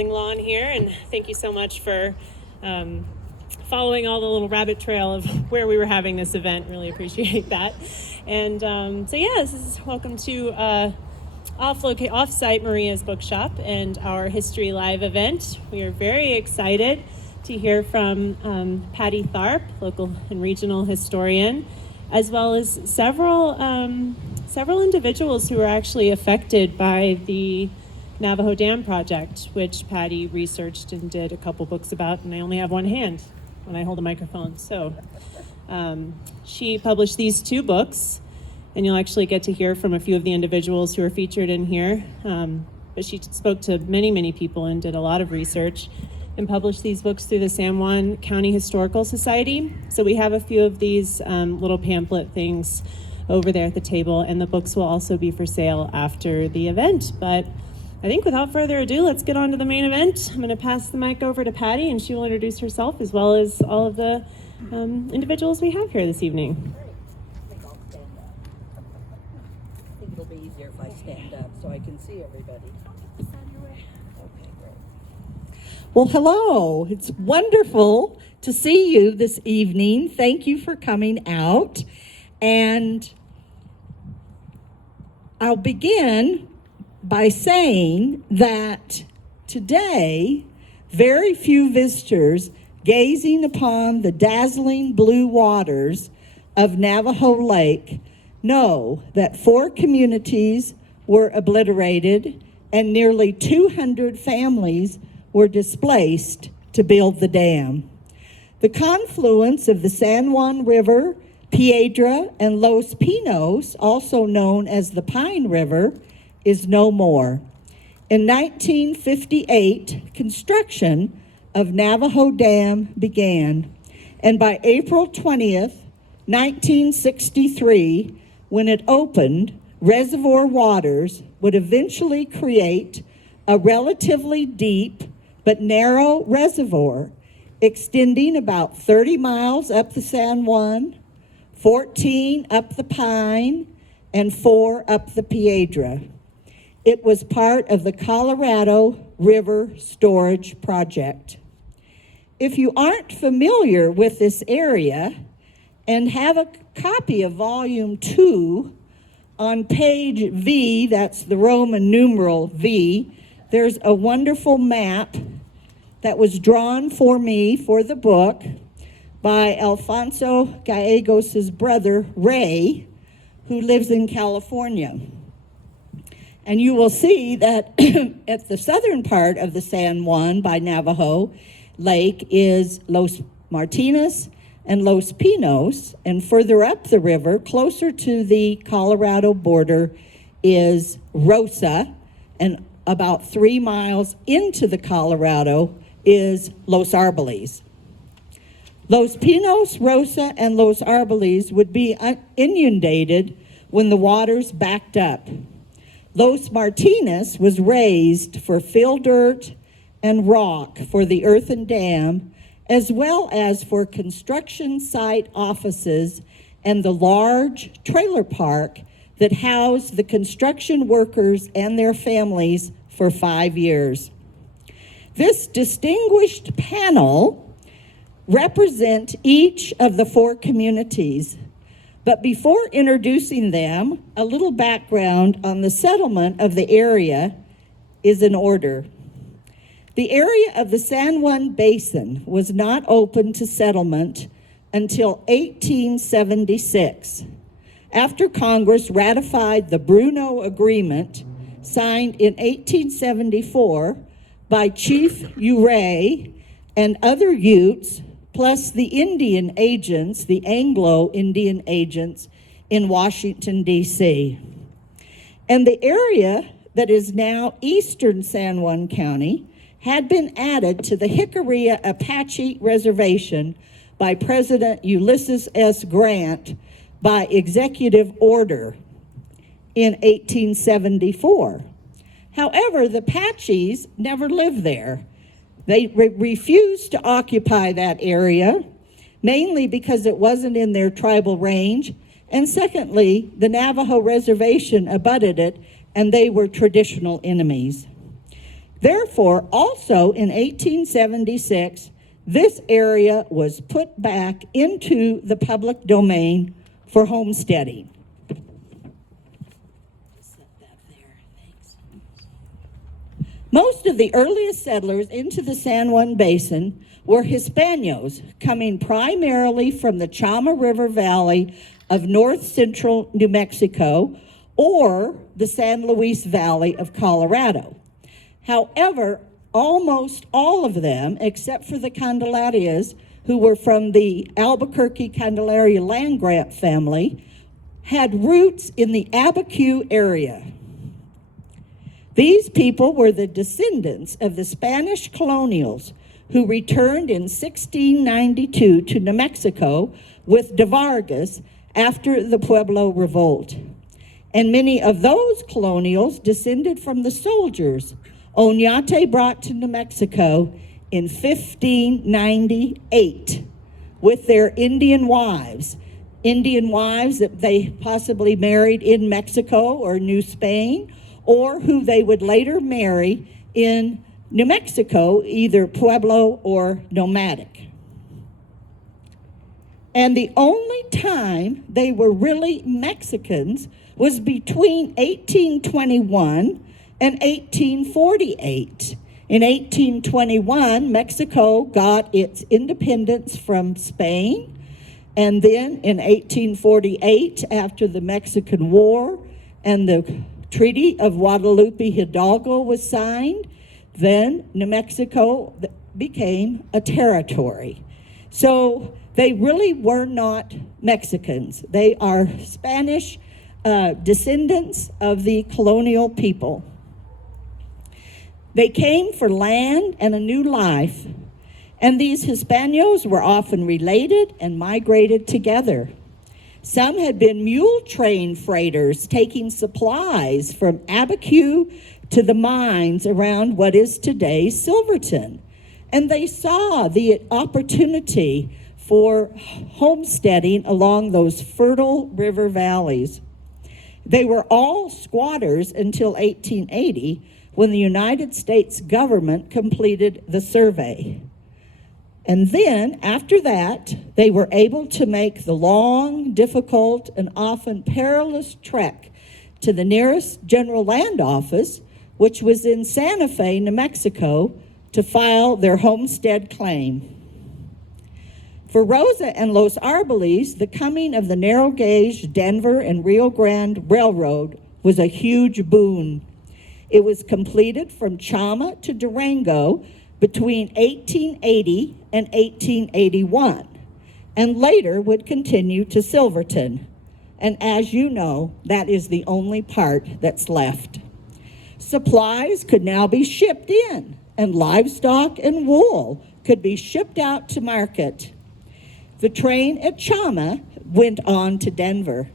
building lawn here, and thank you so much for following all the little rabbit trail of where we were having this event. Really appreciate that. And so yeah, this is welcome to off-site Maria's Bookshop and our History Live event. We are very excited to hear from Patty Tharp, local and regional historian, as well as several individuals who were actually affected by the Navajo Dam project, which Patty researched and did a couple books about, and I only have one hand when I hold a microphone. So she published these two books, and you'll actually get to hear from a few of the individuals who are featured in here. But she spoke to many, many people and did a lot of research and published these books through the San Juan County Historical Society. So we have a few of these little pamphlet things over there at the table, and the books will also be for sale after the event. But I think without further ado, let's get on to the main event. I'm going to pass the mic over to Patty, and she will introduce herself as well as all of the individuals we have here this evening. I think I'll stand up. I think it'll be easier if I stand up so I can see everybody. Okay, great. Well, hello. It's wonderful to see you this evening. Thank you for coming out. And I'll begin by saying that today, very few visitors gazing upon the dazzling blue waters of Navajo Lake know that 4 communities were obliterated and nearly 200 families were displaced to build the dam. The confluence of the San Juan River, Piedra, and Los Pinos, also known as the Pine River, is no more. In 1958, construction of Navajo Dam began, and by April 20th, 1963, when it opened, reservoir waters would eventually create a relatively deep but narrow reservoir extending about 30 miles up the San Juan, 14 up the Pine, and 4 up the Piedra. It was part of the Colorado River Storage Project. If you aren't familiar with this area and have a copy of Volume 2, on page V, that's the Roman numeral V, there's a wonderful map that was drawn for me for the book by Alfonso Gallegos' brother, Ray, who lives in California. And you will see that at the southern part of the San Juan by Navajo Lake is Los Martinez and Los Pinos, and further up the river, closer to the Colorado border, is Rosa, and about 3 miles into the Colorado is Los Arboles. Los Pinos, Rosa, and Los Arboles would be inundated when the waters backed up. Los Martinez was raised for fill dirt and rock for the earthen dam, as well as for construction site offices and the large trailer park that housed the construction workers and their families for 5 years. This distinguished panel represent each of the 4 communities. But before introducing them, a little background on the settlement of the area is in order. The area of the San Juan Basin was not open to settlement until 1876, after Congress ratified the Bruno Agreement, signed in 1874 by Chief Ouray and other Utes, plus the Indian agents, the Anglo-Indian agents in Washington, D.C. And the area that is now eastern San Juan County had been added to the Jicarilla Apache Reservation by President Ulysses S. Grant by executive order in 1874. However, the Apaches never lived there. They refused to occupy that area, mainly because it wasn't in their tribal range, and secondly, the Navajo reservation abutted it, and they were traditional enemies. Therefore, also in 1876, this area was put back into the public domain for homesteading. Most of the earliest settlers into the San Juan Basin were Hispanos, coming primarily from the Chama River Valley of north central New Mexico or the San Luis Valley of Colorado. However, almost all of them, except for the Candelarias, who were from the Albuquerque Candelaria land grant family, had roots in the Abiquiu area. These people were the descendants of the Spanish colonials who returned in 1692 to New Mexico with de Vargas after the Pueblo Revolt. And many of those colonials descended from the soldiers Oñate brought to New Mexico in 1598 with their Indian wives that they possibly married in Mexico or New Spain, or who they would later marry in New Mexico, either Pueblo or nomadic. And the only time they were really Mexicans was between 1821 and 1848. In 1821, Mexico got its independence from Spain, and then in 1848, after the Mexican War and the Treaty of Guadalupe Hidalgo was signed, then New Mexico became a territory. So they really were not Mexicans. They are Spanish descendants of the colonial people. They came for land and a new life, and these Hispanos were often related and migrated together. Some had been mule train freighters taking supplies from Abiquiu to the mines around what is today Silverton. And they saw the opportunity for homesteading along those fertile river valleys. They were all squatters until 1880, when the United States government completed the survey. And then, after that, they were able to make the long, difficult, and often perilous trek to the nearest general land office, which was in Santa Fe, New Mexico, to file their homestead claim. For Rosa and Los Arboles, the coming of the narrow gauge Denver and Rio Grande Railroad was a huge boon. It was completed from Chama to Durango between 1880 and 1881, and later would continue to Silverton. And as you know, that is the only part that's left. Supplies could now be shipped in, and livestock and wool could be shipped out to market. The train at Chama went on to Denver.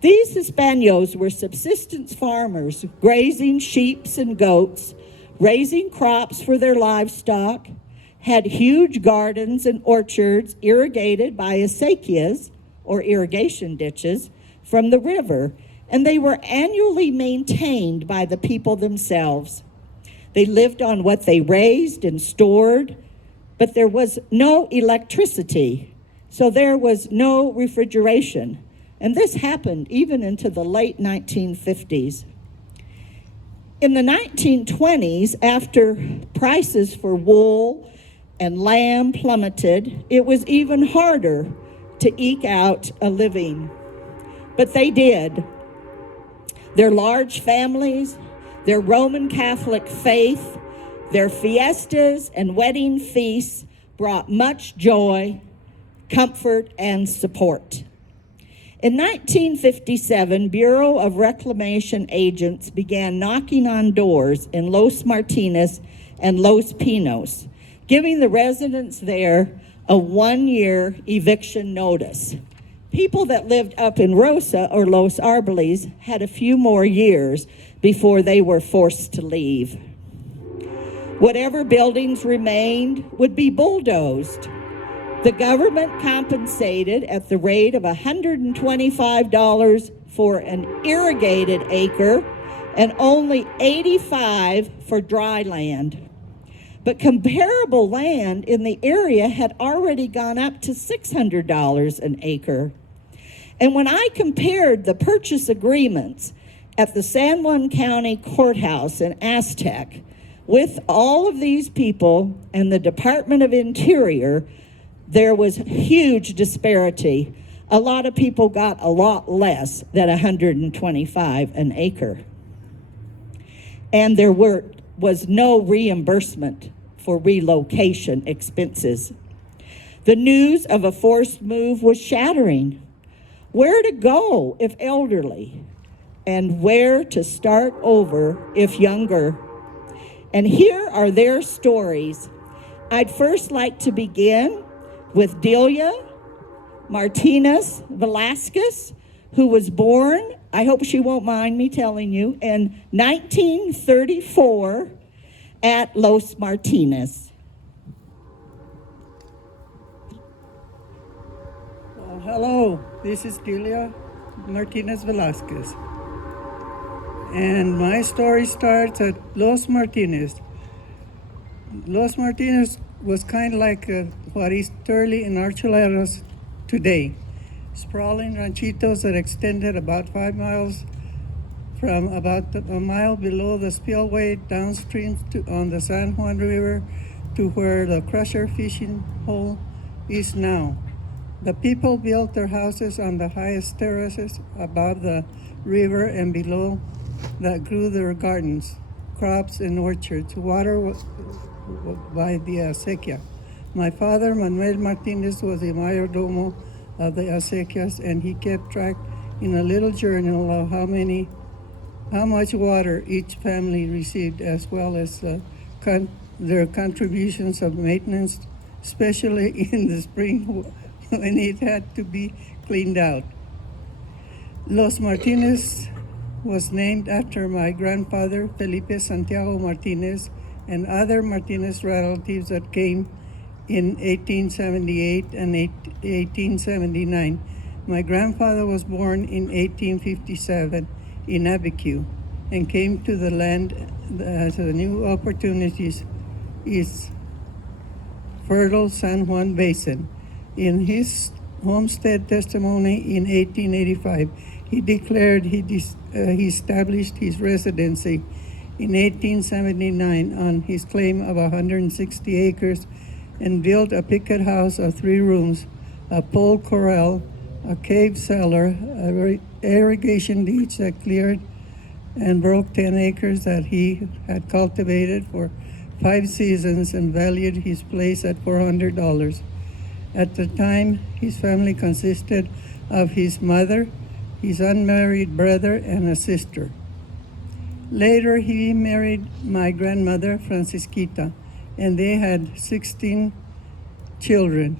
These Hispanos were subsistence farmers, grazing sheep and goats, raising crops for their livestock, had huge gardens and orchards irrigated by acequias, or irrigation ditches, from the river, and they were annually maintained by the people themselves. They lived on what they raised and stored, but there was no electricity, so there was no refrigeration. And this happened even into the late 1950s. In the 1920s, after prices for wool and lamb plummeted, it was even harder to eke out a living. But they did. Their large families, their Roman Catholic faith, their fiestas and wedding feasts brought much joy, comfort, and support. In 1957, Bureau of Reclamation agents began knocking on doors in Los Martinez and Los Pinos, giving the residents there a 1-year eviction notice. People that lived up in Rosa or Los Arboles had a few more years before they were forced to leave. Whatever buildings remained would be bulldozed. The government compensated at the rate of $125 for an irrigated acre and only 85 for dry land. But comparable land in the area had already gone up to $600 an acre. And when I compared the purchase agreements at the San Juan County Courthouse in Aztec with all of these people and the Department of Interior, there was huge disparity. A lot of people got a lot less than $125 an acre. And there was no reimbursement for relocation expenses. The news of a forced move was shattering. Where to go if elderly, and where to start over if younger. And here are their stories. I'd first like to begin with Delia Martinez Velasquez, who was born, I hope she won't mind me telling you, in 1934 at Los Martinez. Hello, this is Delia Martinez Velasquez. And my story starts at Los Martinez. Los Martinez was kind of like what is Turley and Archelados today. Sprawling ranchitos that extended about 5 miles from about a mile below the spillway downstream on the San Juan River to where the crusher fishing hole is now. The people built their houses on the highest terraces above the river and below that grew their gardens, crops, and orchards, water by the acequia. My father, Manuel Martinez, was the mayordomo of the acequias, and he kept track in a little journal of how much water each family received, as well as their contributions of maintenance, especially in the spring when it had to be cleaned out. Los Martinez was named after my grandfather, Felipe Santiago Martinez, and other Martinez relatives that came in 1878 and 1879. My grandfather was born in 1857 in Abiquiu and came to the land as the new opportunities is fertile San Juan Basin. In his homestead testimony in 1885, he declared he established his residency in 1879 on his claim of 160 acres and built a picket house of 3 rooms, a pole corral, a cave cellar, a irrigation ditch that cleared and broke 10 acres that he had cultivated for 5 seasons and valued his place at $400. At the time, his family consisted of his mother, his unmarried brother, and a sister. Later, he married my grandmother, Francisquita, and they had 16 children,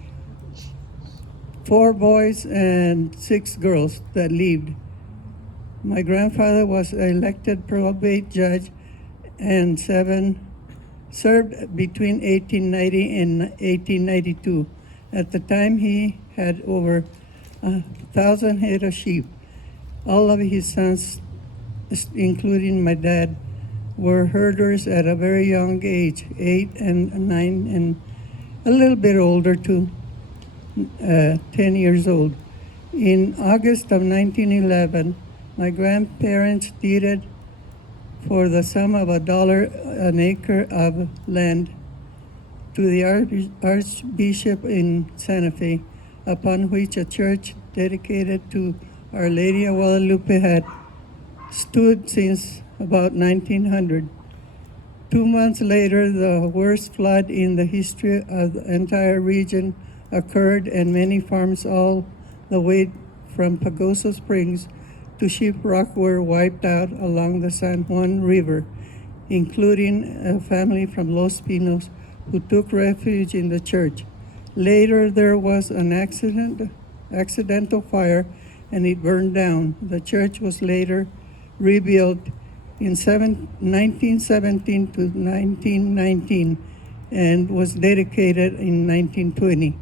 4 boys and 6 girls that lived. My grandfather was elected probate judge and served between 1890 and 1892. At the time, he had over 1,000 head of sheep. All of his sons, including my dad, were herders at a very young age, 8 and 9, and a little bit older too, 10 years old. In August of 1911, my grandparents deeded for the sum of $1 an acre of land to the Archbishop in Santa Fe, upon which a church dedicated to Our Lady of Guadalupe had stood since about 1900. 2 months later, the worst flood in the history of the entire region occurred, and many farms all the way from Pagoso Springs to Shiprock were wiped out along the San Juan River, including a family from Los Pinos who took refuge in the church. Later, there was an accidental fire, and it burned down. The church was later rebuilt in 1917 to 1919 and was dedicated in 1920,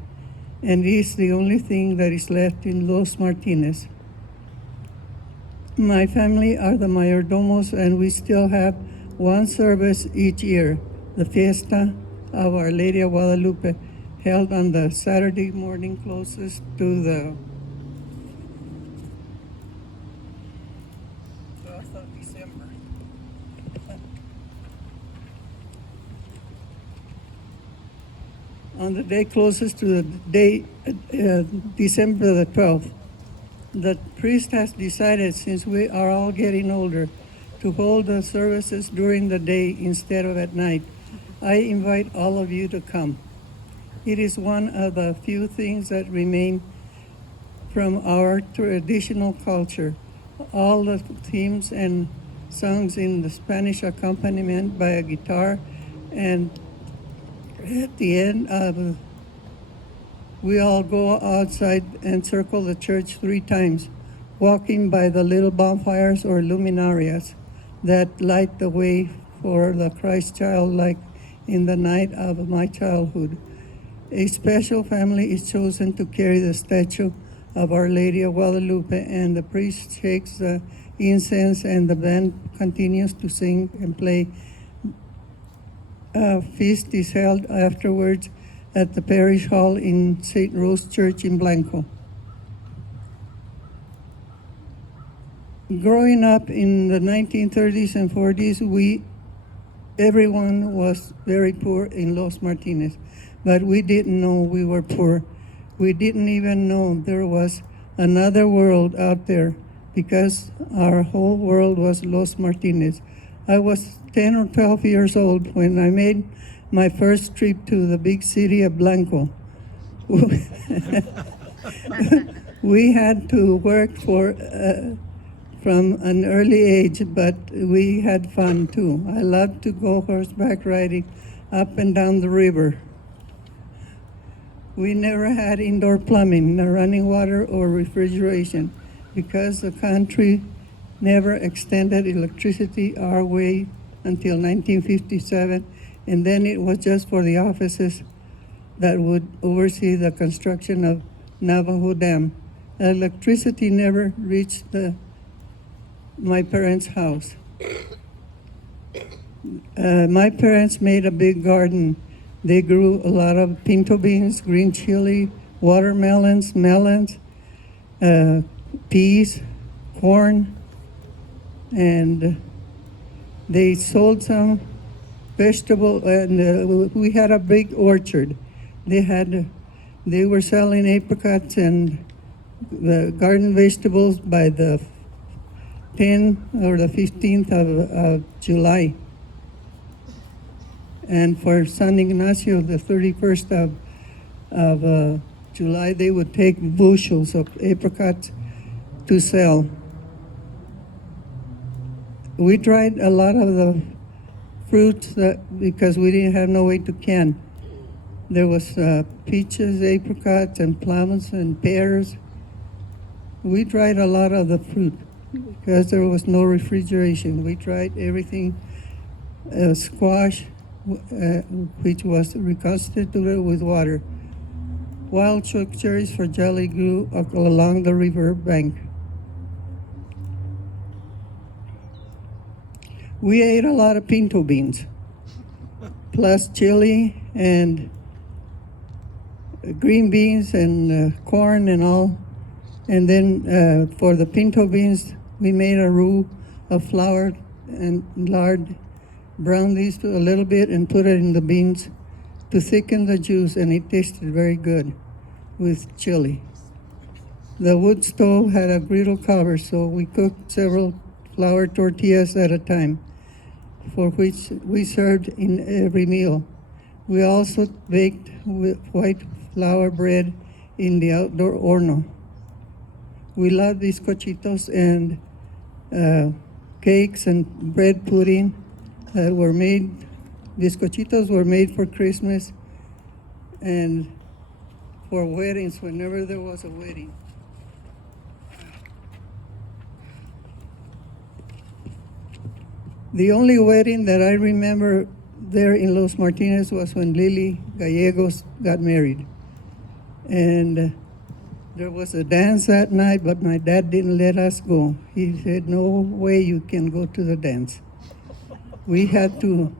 and is the only thing that is left in Los Martinez. My family are the mayordomos, and we still have one service each year, the Fiesta of Our Lady of Guadalupe, held on the Saturday morning closest to the 12th of December. On the day closest to the day, December the 12th, the priest has decided, since we are all getting older, to hold the services during the day instead of at night. I invite all of you to come. It is one of the few things that remain from our traditional culture. All the themes and songs in the Spanish accompaniment by a guitar, and at the end, we all go outside and circle the church 3 times, walking by the little bonfires or luminarias that light the way for the Christ child, like in the night of my childhood. A special family is chosen to carry the statue of Our Lady of Guadalupe, and the priest shakes the incense and the band continues to sing and play. A feast is held afterwards at the parish hall in St. Rose Church in Blanco. Growing up in the 1930s and 40s, everyone was very poor in Los Martinez, but we didn't know we were poor. We didn't even know there was another world out there, because our whole world was Los Martinez. I was 10 or 12 years old when I made my first trip to the big city of Blanco. We had to work from an early age, but we had fun too. I loved to go horseback riding up and down the river. We never had indoor plumbing, no running water or refrigeration, because the country never extended electricity our way until 1957, and then it was just for the offices that would oversee the construction of Navajo Dam. Electricity never reached my parents' house. My parents made a big garden. They grew a lot of pinto beans, green chili, watermelons, melons, peas, corn, and they sold some vegetable, and we had a big orchard. They were selling apricots and the garden vegetables by the 10th or the 15th of July. And for San Ignacio, the 31st of July, they would take bushels of apricots to sell. We tried a lot of the fruits because we didn't have no way to can. There was peaches, apricots, and plums, and pears. We tried a lot of the fruit because there was no refrigeration. We tried everything, squash, which was reconstituted with water. Wild choke cherries for jelly grew along the river bank. We ate a lot of pinto beans, plus chili and green beans and corn and all. And then for the pinto beans, we made a roux of flour and lard, browned these a little bit and put it in the beans to thicken the juice, and it tasted very good with chili. The wood stove had a griddle cover, so we cooked several flour tortillas at a time, for which we served in every meal. We also baked with white flour bread in the outdoor horno. We loved these cochitos and cakes and bread pudding that were made. These cochitos were made for Christmas and for weddings, whenever there was a wedding. The only wedding that I remember there in Los Martinez was when Lily Gallegos got married. And There was a dance that night, but my dad didn't let us go. He said, no way you can go to the dance. We had to.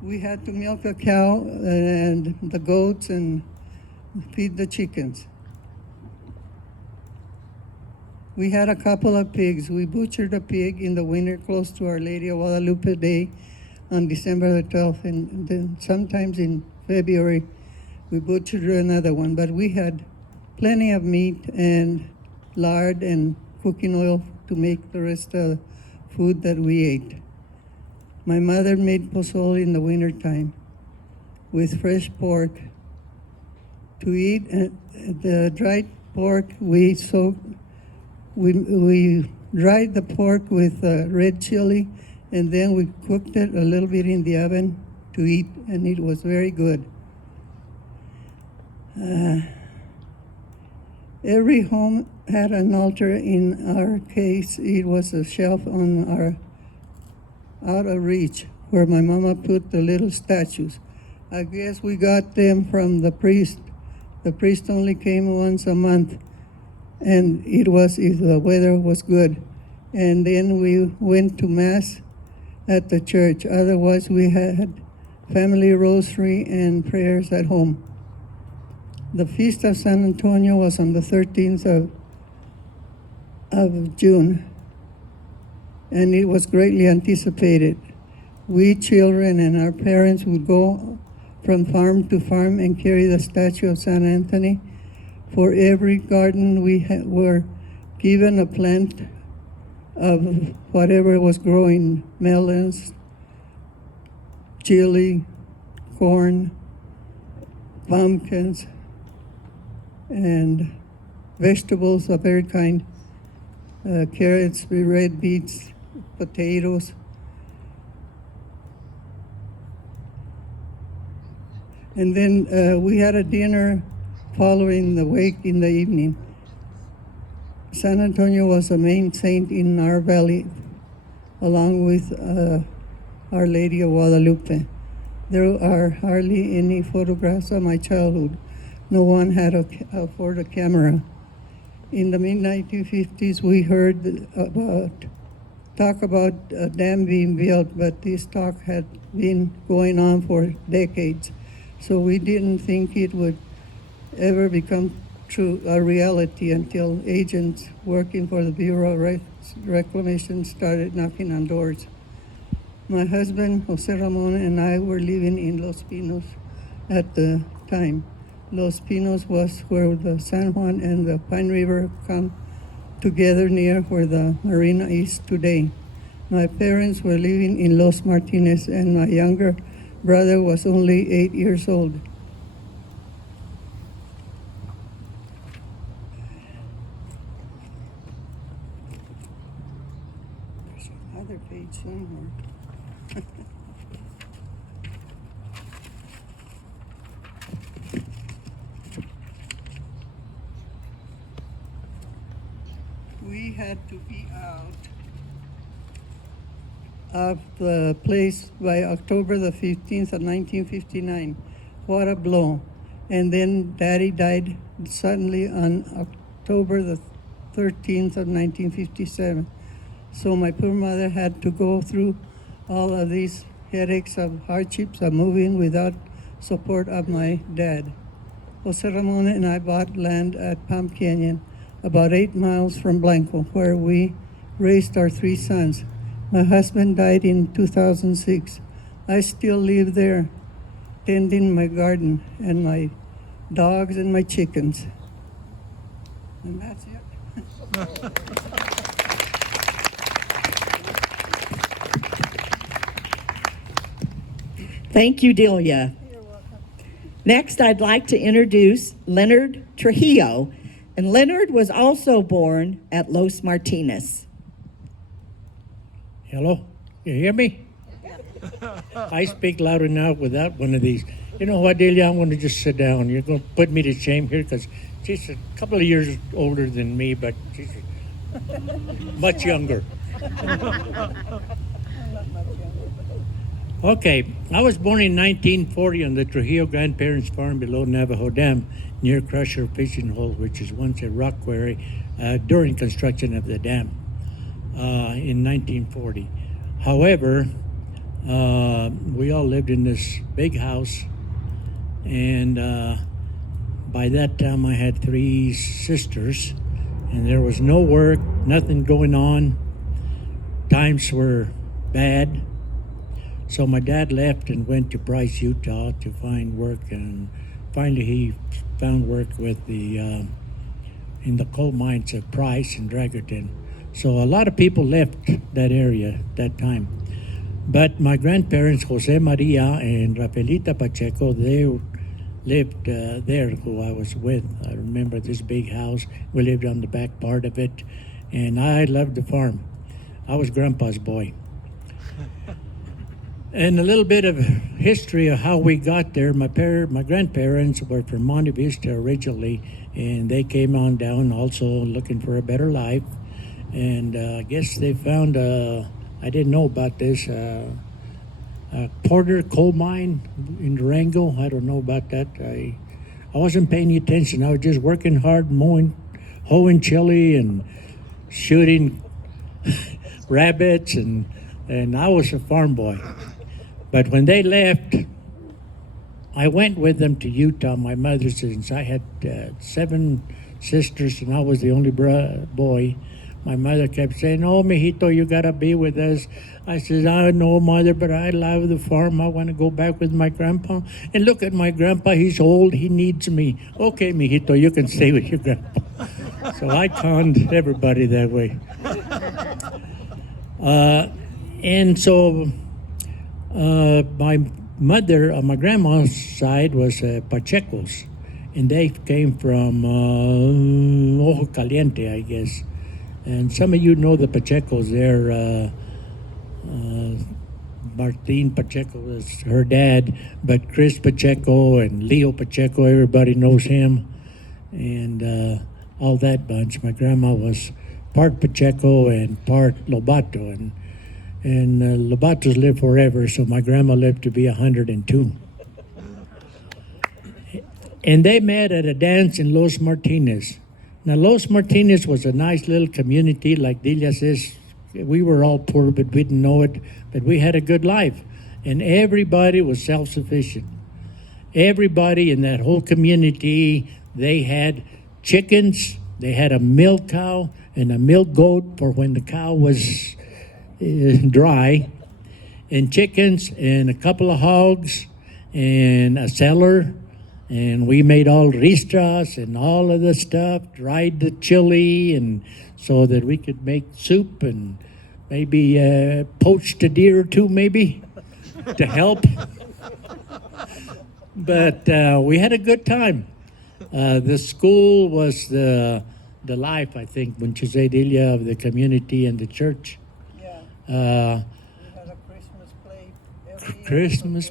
We had to milk a cow and the goats and feed the chickens. We had a couple of pigs. We butchered a pig in the winter close to Our Lady of Guadalupe Day on December the 12th, and then sometimes in February we butchered another one. But we had plenty of meat and lard and cooking oil to make the rest of the food that we ate. My mother made pozole in the wintertime with fresh pork. To eat the dried pork, we dried the pork with red chili, and then we cooked it a little bit in the oven to eat, and it was very good. Every home had an altar. In our case, it was a shelf on our out of reach where my mama put the little statues. I guess we got them from the priest. The priest only came once a month, and it was if the weather was good. And then we went to Mass at the church. Otherwise, we had family rosary and prayers at home. The Feast of San Antonio was on the 13th of June, and it was greatly anticipated. We children and our parents would go from farm to farm and carry the statue of San Anthony. For every garden we were given a plant of whatever was growing, melons, chili, corn, pumpkins, and vegetables of every kind, carrots, red beets, potatoes. And then we had a dinner following the wake in the evening. San Antonio was a main saint in our valley, along with Our Lady of Guadalupe. There are hardly any photographs of my childhood. No one had afford a camera. In the mid-1950s, we heard talk about a dam being built, but this talk had been going on for decades. So we didn't think it would ever become true, a reality, until agents working for the Bureau of Reclamation started knocking on doors. My husband, Jose Ramon, and I were living in Los Pinos at the time. Los Pinos was where the San Juan and the Pine River come together near where the marina is today. My parents were living in Los Martinez, and my younger brother was only 8 years old. There's another page somewhere. We had to be out of the place by October the 15th of 1959. What a blow. And then Daddy died suddenly on October the 13th of 1957. So my poor mother had to go through all of these headaches of hardships of moving without support of my dad. Jose Ramon and I bought land at Palm Canyon, about 8 miles from Blanco, where we raised our 3 sons. My husband died in 2006. I still live there, tending my garden and my dogs and my chickens. And that's it. Thank you, Delia. You're welcome. Next, I'd like to introduce Leonard Trujillo. And Leonard was also born at Los Martinez. Hello, you hear me? I speak loud enough without one of these. You know what, Delia, I want to just sit down. You're going to put me to shame here because she's a couple of years older than me, but she's much younger. Okay, I was born in 1940 on the Trujillo grandparents' farm below Navajo Dam near Crusher Fishing Hole, which is once a rock quarry during construction of the dam in 1940. However, we all lived in this big house, and by that time I had 3 sisters, and there was no work, nothing going on. Times were bad. So my dad left and went to Bryce, Utah to find work, and finally he found work with the in the coal mines of Price and Dragerton. So a lot of people left that area that time. But my grandparents, Jose Maria and Rafaelita Pacheco, they lived there, who I was with. I remember this big house. We lived on the back part of it, and I loved the farm. I was Grandpa's boy. And a little bit of history of how we got there. My grandparents were from Monte Vista originally, and they came on down also looking for a better life. And I guess they found, I didn't know about this, a Porter coal mine in Durango. I don't know about that. I wasn't paying attention. I was just working hard, hoeing chili and shooting rabbits, and I was a farm boy. But when they left, I went with them to Utah. My mother, since I had 7 sisters and I was the only boy, my mother kept saying, "Oh, mijito, you gotta be with us." I said, "I know, Mother, but I love the farm. I want to go back with my grandpa. And look at my grandpa. He's old. He needs me." "Okay, mijito, you can stay with your grandpa." So I conned everybody that way. And so my mother, on my grandma's side, was Pacheco's, and they came from Ojo Caliente, I guess. And some of you know the Pacheco's there. Martin Pacheco is her dad, but Chris Pacheco and Leo Pacheco, everybody knows him, and all that bunch. My grandma was part Pacheco and part Lobato, and Lobatos live forever, so my grandma lived to be 102. And they met at a dance in Los Martinez. Now, Los Martinez was a nice little community, like Delia says. We were all poor, but we didn't know it, but we had a good life. And everybody was self-sufficient. Everybody in that whole community, they had chickens, they had a milk cow and a milk goat for when the cow was dry, and chickens and a couple of hogs and a cellar, and we made all ristras and all of the stuff, dried the chili, and so that we could make soup and maybe poached a deer or two maybe to help. But we had a good time. The school was the life, I think, wouldn't you say, Delia, of the community and the church. We had a Christmas play every year. Christmas.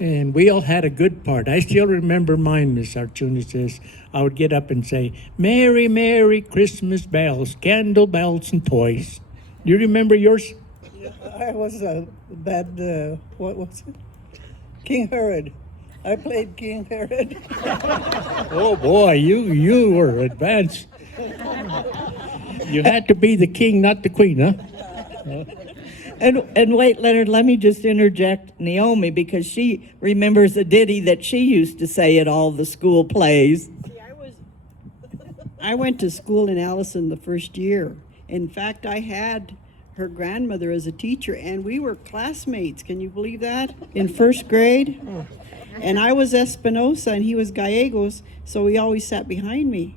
And we all had a good part. I still remember mine, Miss Archuna says. I would get up and say, "Merry, Merry Christmas bells, candle bells and toys." Do you remember yours? I was bad, what was it? King Herod. I played King Herod. Oh boy, you were advanced. You had to be the king, not the queen, huh? And wait, Leonard, let me just interject Naomi, because she remembers a ditty that she used to say at all the school plays. I went to school in Allison the first year. In fact, I had her grandmother as a teacher, and we were classmates. Can you believe that? In first grade. And I was Espinosa, and he was Gallegos, so he always sat behind me.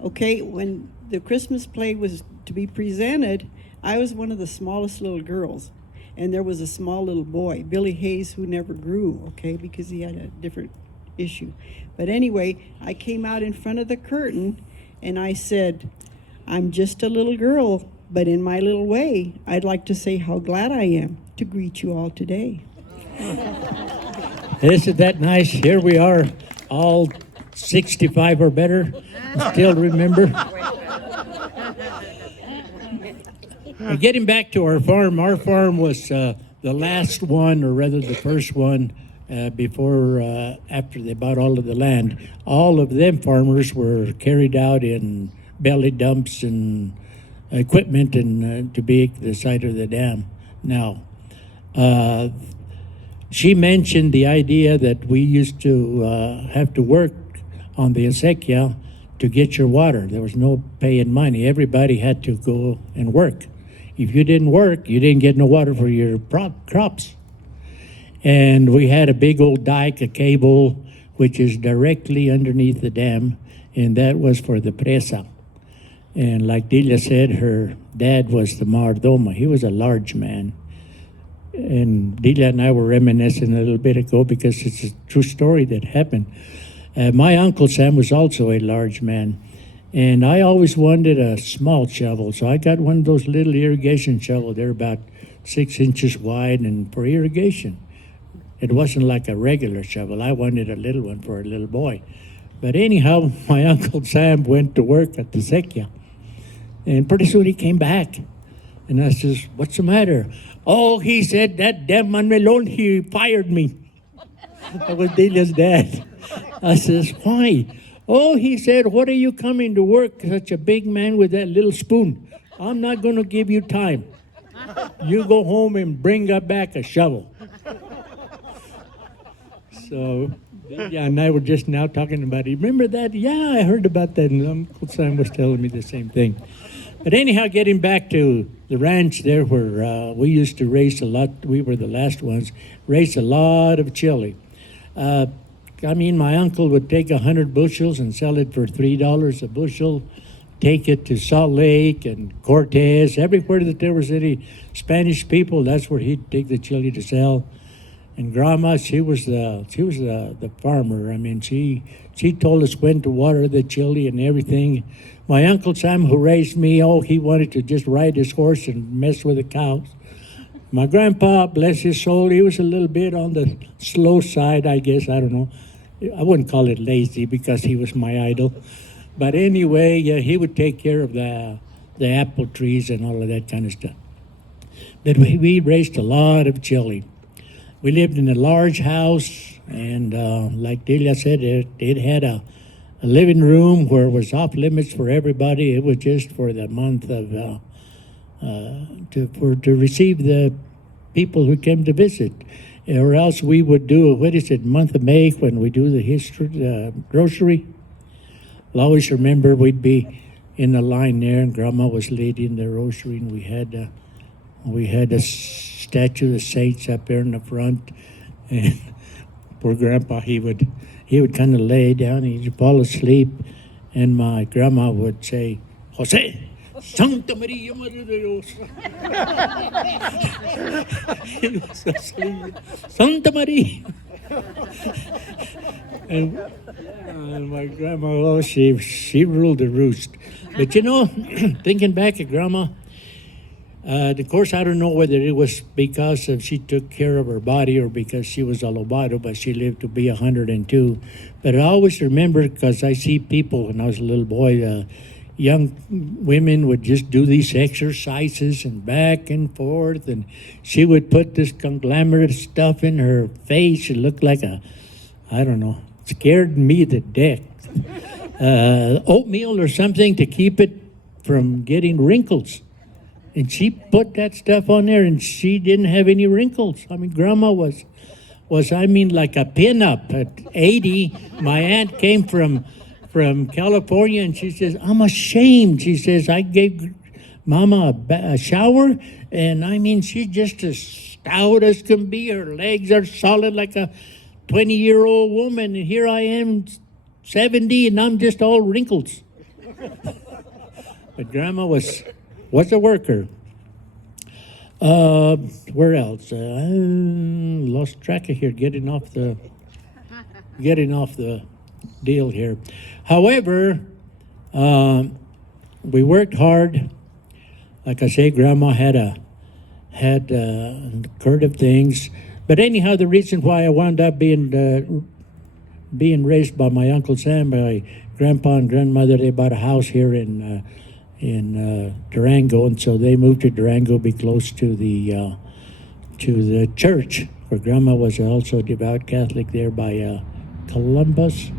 Okay, when the Christmas play was to be presented, I was one of the smallest little girls. And there was a small little boy, Billy Hayes, who never grew, okay, because he had a different issue. But anyway, I came out in front of the curtain, and I said, "I'm just a little girl, but in my little way, I'd like to say how glad I am to greet you all today." Isn't that nice? Here we are, all 65 or better, still remember. Getting back to our farm was the last one, or rather the first one, after they bought all of the land, all of them farmers were carried out in belly dumps and equipment and to be the side of the dam. Now, she mentioned the idea that we used to have to work on the acequia to get your water. There was no paying money. Everybody had to go and work. If you didn't work, you didn't get no water for your crops. And we had a big old dike, a cable, which is directly underneath the dam, and that was for the presa. And like Delia said, her dad was the mayordomo. He was a large man. And Delia and I were reminiscing a little bit ago because it's a true story that happened. My Uncle Sam was also a large man. And I always wanted a small shovel, so I got one of those little irrigation shovels. They're about 6 inches wide and for irrigation. It wasn't like a regular shovel. I wanted a little one for a little boy. But anyhow, my Uncle Sam went to work at the acequia. And pretty soon he came back. And I says, "What's the matter?" "Oh," he said, "that damn Manuelon, he fired me." That was Delia's dad. I says, "Why?" "Oh," he said, "what are you coming to work, such a big man with that little spoon? I'm not going to give you time. You go home and bring back a shovel." So Delia and I were just now talking about it. "Remember that?" "Yeah, I heard about that." And Uncle Sam was telling me the same thing. But anyhow, getting back to the ranch there where we used to raise a lot, we were the last ones, raise a lot of chili. My uncle would take 100 bushels and sell it for $3 a bushel, take it to Salt Lake and Cortez, everywhere that there was any Spanish people, that's where he'd take the chili to sell. And Grandma, she was the farmer. I mean, she told us when to water the chili and everything. My Uncle Sam, who raised me, he wanted to just ride his horse and mess with the cows. My grandpa, bless his soul, he was a little bit on the slow side, I guess. I don't know. I wouldn't call it lazy because he was my idol. But anyway, yeah, he would take care of the apple trees and all of that kind of stuff. But we raised a lot of chili. We lived in a large house, and like Delia said, it had a living room where it was off limits for everybody. It was just for the month of to receive the people who came to visit, or else we would do month of May when we do the grocery. I'll always remember we'd be in the line there, and Grandma was leading the grocery, and we had a statue of the saints up there in the front, and poor Grandpa, he would kind of lay down, he'd fall asleep, and my grandma would say, "Jose, Santa Maria, Mother de Dios." He was asleep. "Santa Maria." and my grandma, she ruled the roost. But thinking back at Grandma, of course, I don't know whether it was because she took care of her body or because she was a lobato, but she lived to be 102. But I always remember, because I see people when I was a little boy, young women would just do these exercises and back and forth, and she would put this conglomerate stuff in her face. It looked like scared me to death. Oatmeal or something to keep it from getting wrinkles. And she put that stuff on there, and she didn't have any wrinkles. I mean, Grandma was like a pin-up. At 80, my aunt came from California, and she says, "I'm ashamed." She says, "I gave Mama a shower, and she's just as stout as can be. Her legs are solid like a 20-year-old woman, and here I am, 70, and I'm just all wrinkles." But Grandma was a worker. Where else? Lost track of here. Getting off the deal here. However, we worked hard. Like I say, Grandma had a herd of things. But anyhow, the reason why I wound up being raised by my Uncle Sam, my grandpa and grandmother, they bought a house here in Durango, and so they moved to Durango, be close to the to the church, where Grandma was also a devout Catholic there by Columbus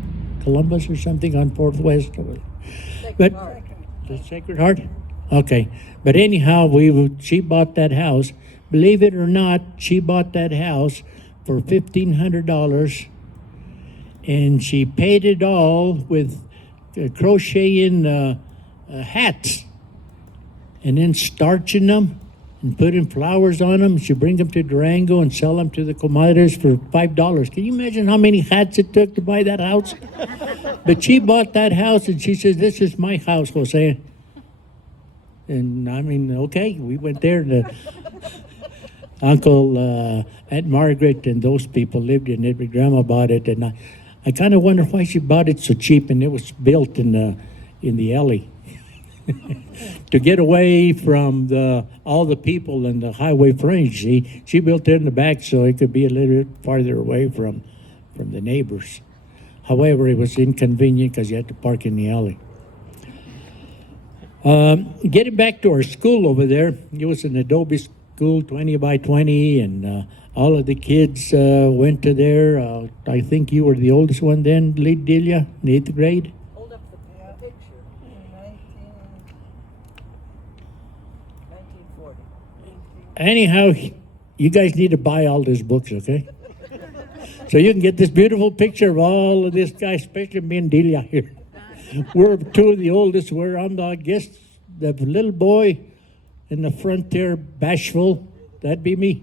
or something on Fort West. But the Sacred Heart. Okay, but anyhow, she bought that house. Believe it or not, she bought that house for $1,500, and she paid it all with crocheting hats, and then starching them and putting flowers on them. She'd bring them to Durango and sell them to the comadres for $5. Can you imagine how many hats it took to buy that house? But she bought that house, and she says, "This is my house, Jose." And I mean, okay, we went there. And Uncle Aunt Margaret and those people lived in it, but Grandma bought it, and I kind of wonder why she bought it so cheap, and it was built in the alley. To get away from all the people and the highway fringe. She built it in the back so it could be a little bit farther away from the neighbors. However, it was inconvenient because you had to park in the alley. Getting back to our school over there, it was an adobe school, 20 by 20, and all of the kids went to there. I think you were the oldest one then, Delia, in 8th grade. Hold up the picture. 1940. Anyhow, you guys need to buy all these books, okay? So you can get this beautiful picture of all of this guy, especially me and Delia here. We're two of the oldest. I guess, the little boy in the front there, bashful. That'd be me.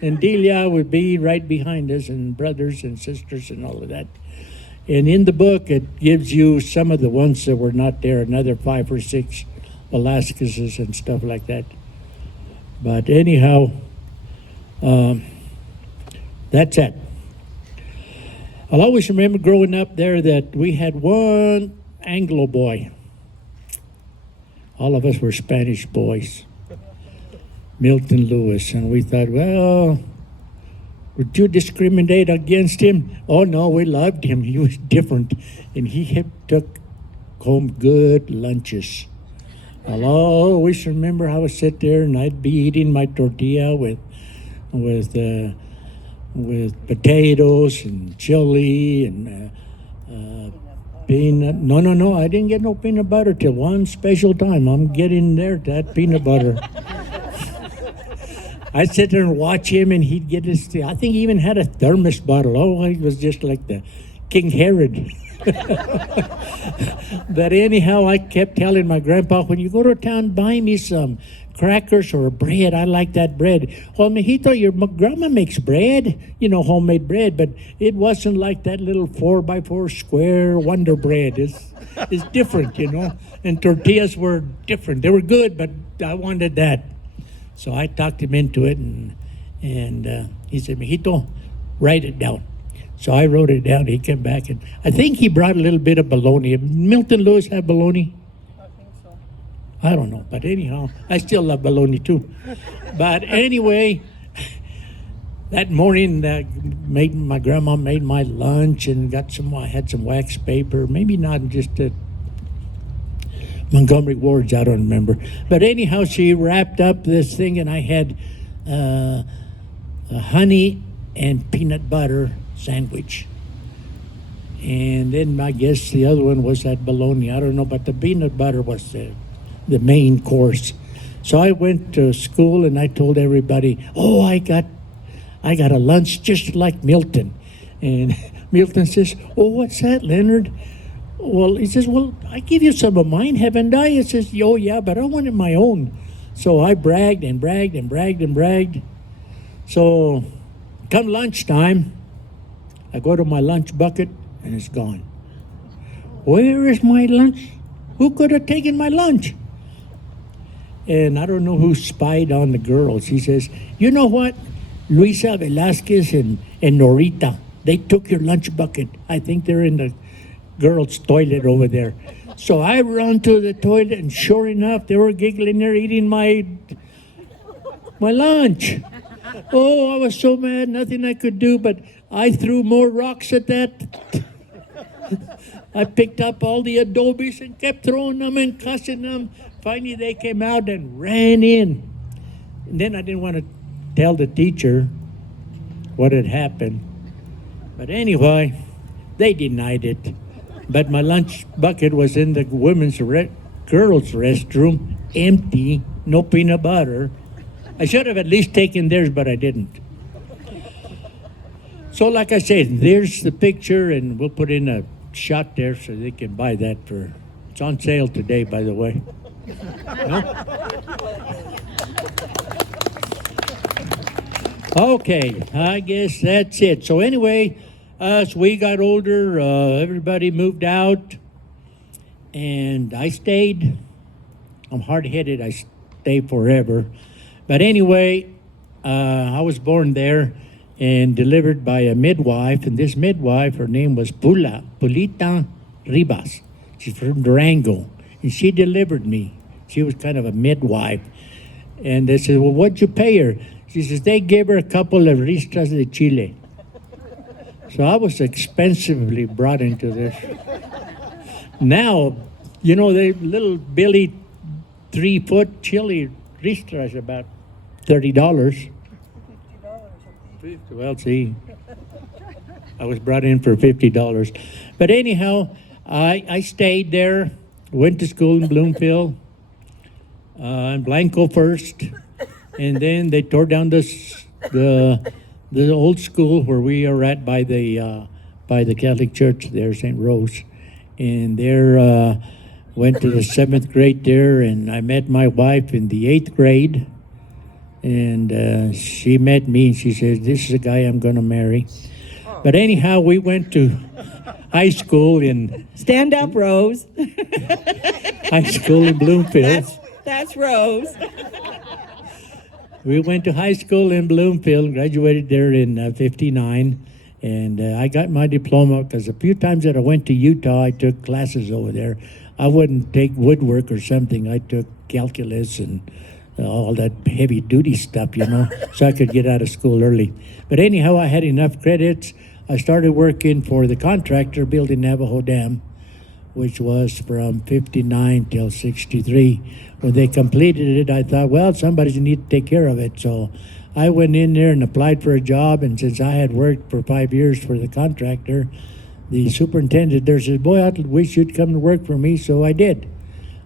And Delia would be right behind us, and brothers and sisters and all of that. And in the book, it gives you some of the ones that were not there, another 5 or 6 Velasquez's and stuff like that. But anyhow, that's it. I'll always remember growing up there that we had one Anglo boy. All of us were Spanish boys. Milton Lewis. And we thought, well, would you discriminate against him? Oh, no, we loved him. He was different. And he took home good lunches. I'll always remember how I would sit there and I'd be eating my tortilla with potatoes and chili and peanut. No, I didn't get no peanut butter till one special time. I'm getting there to that peanut butter. I'd sit there and watch him, and he'd get his, I think he even had a thermos bottle. Oh, he was just like the King Herod. But anyhow, I kept telling my grandpa, when you go to town, buy me some crackers or bread. I like that bread. Well, Mijito, your grandma makes bread, homemade bread, but it wasn't like that little 4x4 square Wonder Bread. It's different, and tortillas were different. They were good, but I wanted that. So I talked him into it, and he said, Mijito, write it down. So I wrote it down. He came back, and I think he brought a little bit of bologna. Milton Lewis had bologna? I think so. I don't know, but anyhow, I still love bologna too. But anyway, that morning, my grandma made my lunch and I had some wax paper, maybe not just Montgomery Ward's, I don't remember. But anyhow, she wrapped up this thing, and I had a honey and peanut butter sandwich. And then I guess the other one was that bologna. I don't know, but the peanut butter was the main course. So I went to school and I told everybody, oh, I got a lunch just like Milton. And Milton says, oh, what's that, Leonard? Well, he says, well, I give you some of mine, haven't I? He says, oh, yeah, but I wanted my own. So I bragged and bragged and bragged and bragged. So come lunchtime, I go to my lunch bucket and it's gone. Where is my lunch? Who could have taken my lunch? And I don't know who spied on the girls. He says, you know what? Luisa Velasquez and Norita, they took your lunch bucket. I think they're in the girls' toilet over there. So I run to the toilet, and sure enough, they were giggling there eating my lunch. Oh, I was so mad, nothing I could do, but I threw more rocks at that. I picked up all the adobes and kept throwing them and cussing them. Finally, they came out and ran in. And then I didn't want to tell the teacher what had happened. But anyway, they denied it. But my lunch bucket was in the girls' restroom, empty, no peanut butter. I should have at least taken theirs, but I didn't. So like I said, there's the picture, and we'll put in a shot there so they can buy that for, it's on sale today, by the way. No? Okay, I guess that's it. So anyway, as we got older, everybody moved out, and I stayed. I'm hard-headed, I stay forever. But anyway, I was born there and delivered by a midwife, and this midwife, her name was Pulita Ribas. She's from Durango, and she delivered me. She was kind of a midwife. And they said, well, what'd you pay her? She says, they gave her a couple of ristras de chile. So I was expensively brought into this. Now, you know, the little Billy 3-foot chili ristra is about $30. Well, see, I was brought in for $50. But anyhow, I stayed there, went to school in Bloomfield, in Blanco first, and then they tore down the old school where we are at by the Catholic Church there, St. Rose, and there went to the 7th grade there, and I met my wife in the 8th grade, and she met me, and she says, this is a guy I'm going to marry. But anyhow, we went to high school in... Stand up, Rose. High school in Bloomfield. That's Rose. We went to high school in Bloomfield, graduated there in 59, and I got my diploma because a few times that I went to Utah, I took classes over there. I wouldn't take woodwork or something. I took calculus and all that heavy-duty stuff, you know, so I could get out of school early. But anyhow, I had enough credits. I started working for the contractor building Navajo Dam, which was from 59 till 63. When they completed it, I thought, well, somebody's need to take care of it. So I went in there and applied for a job, and since I had worked for 5 years for the contractor, the superintendent there said, boy, I wish you'd come to work for me, so I did.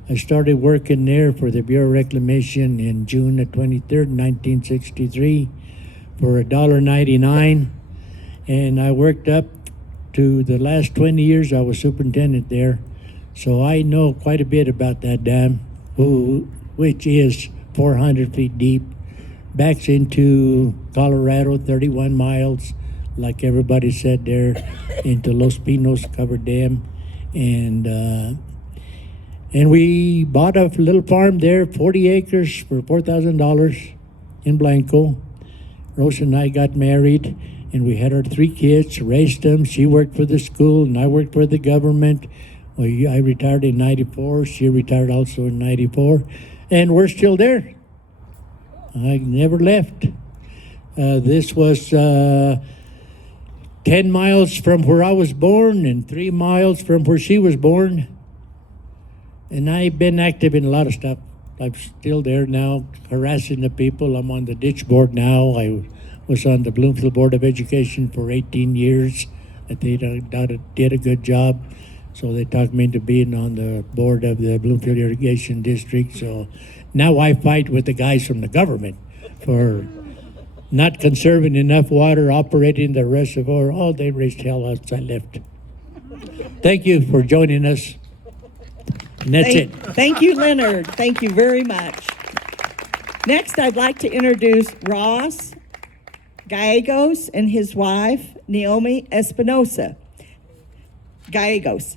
I started working there for the Bureau of Reclamation in June the 23rd, 1963 for $1.99, and I worked up to the last 20 years I was superintendent there. So I know quite a bit about that dam, which is 400 feet deep, backs into Colorado, 31 miles, like everybody said there, into Los Pinos covered dam. And we bought a little farm there, 40 acres for $4,000 in Blanco. Rosa and I got married, and we had our 3 kids, raised them. She worked for the school, and I worked for the government. I retired in 94. She retired also in 94. And we're still there. I never left. This was 10 miles from where I was born and 3 miles from where she was born. And I've been active in a lot of stuff. I'm still there now, harassing the people. I'm on the ditch board now. I was on the Bloomfield Board of Education for 18 years. I think I did a good job. So they talked me into being on the board of the Bloomfield Irrigation District. So now I fight with the guys from the government for not conserving enough water, operating the reservoir. Oh, they raised hell once I left. Thank you for joining us. And that's it. Thank you, Leonard. Thank you very much. Next, I'd like to introduce Ross Gallegos and his wife, Naomi Espinosa. Gallegos.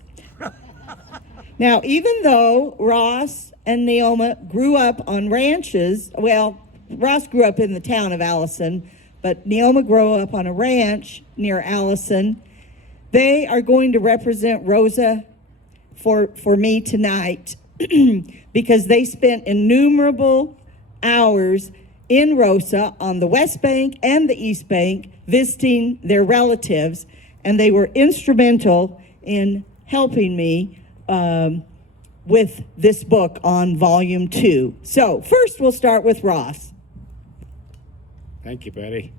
Now, even though Ross and Naomi grew up on ranches, well, Ross grew up in the town of Allison, but Naomi grew up on a ranch near Allison. They are going to represent Rosa for me tonight because they spent innumerable hours in Rosa on the West Bank and the East Bank visiting their relatives, and they were instrumental in helping me with this book on Volume 2. So first we'll start with Ross. Thank you, Betty.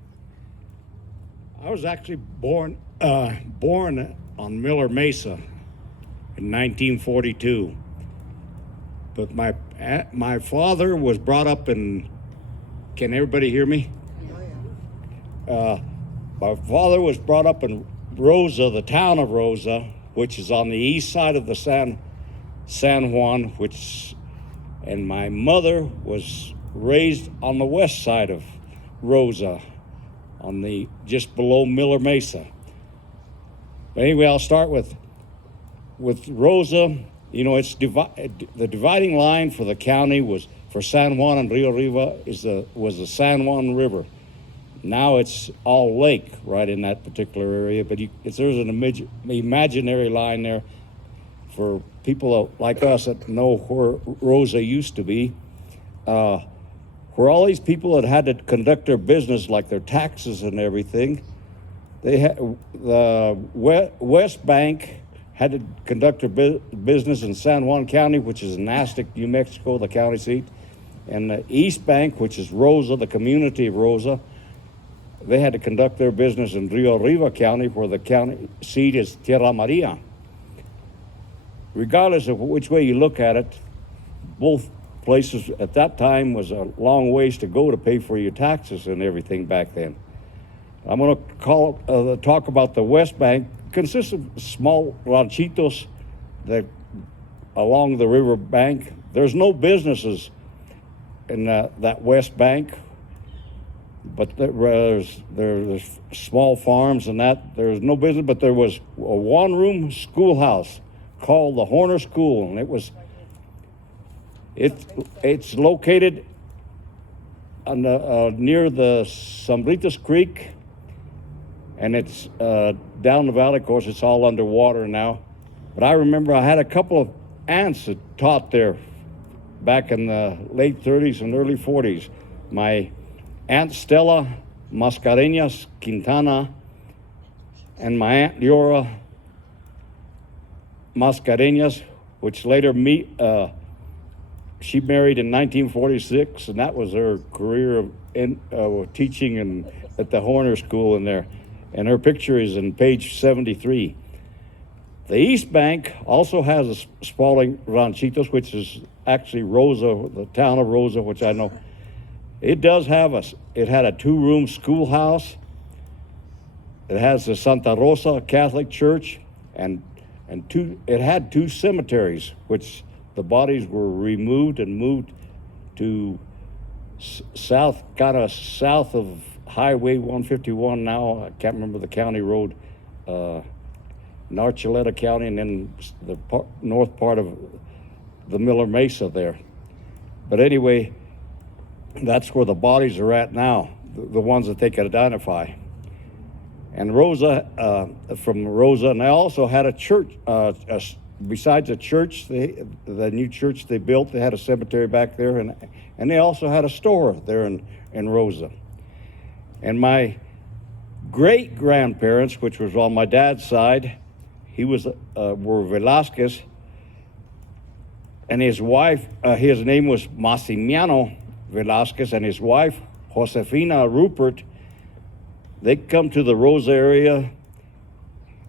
I was actually born on Miller Mesa in 1942, but my father was brought up in. Can everybody hear me? My father was brought up in Rosa, the town of Rosa, which is on the east side of the San Juan, and my mother was raised on the west side of Rosa, on the just below Miller Mesa. But anyway, I'll start with Rosa. You know, it's the dividing line for the county was for San Juan and Rio Riva was the San Juan River. Now it's all lake right in that particular area, but there's an imaginary line there for people like us that know where Rosa used to be, where all these people that had to conduct their business, like their taxes and everything. They had the West Bank had to conduct their business in San Juan County, which is in Aztec, New Mexico, the county seat, and the East Bank, which is Rosa, the community of Rosa. They had to conduct their business in Rio Riva County, where the county seat is Tierra Maria. Regardless of which way you look at it, both places at that time was a long ways to go to pay for your taxes and everything back then. I'm going to talk about the West Bank. It consists of small ranchitos that along the river bank. There's no businesses in that West Bank, but there's small farms and that. There's no business, but there was a one-room schoolhouse called the Horner School, and it's located on near the Sombritas Creek, and it's down the valley. Of course, it's all underwater now. But I remember I had a couple of aunts that taught there back in the late 30s and early 40s. My Aunt Stella Mascareñas Quintana and my Aunt Leora Mascareñas, which later she married in 1946, and that was her career of teaching at the Horner School in there. And her picture is in page 73. The East Bank also has a sprawling ranchitos, which is actually Rosa, the town of Rosa, which I know. It had a two-room schoolhouse. It has the Santa Rosa Catholic Church, and it had two cemeteries, which the bodies were removed and moved to south of Highway 151 now. I can't remember the county road, in Archuleta County, and then the north part of the Miller Mesa there. But anyway, that's where the bodies are at now, the ones that they could identify. And Rosa, from Rosa, and they also had a church, besides a church, the new church they built, they had a cemetery back there, and they also had a store there in Rosa. And my great-grandparents, which was on my dad's side, were Velasquez, and his wife, his name was Masimiano Velasquez, and his wife, Josefina Rupert. They come to the Rosa area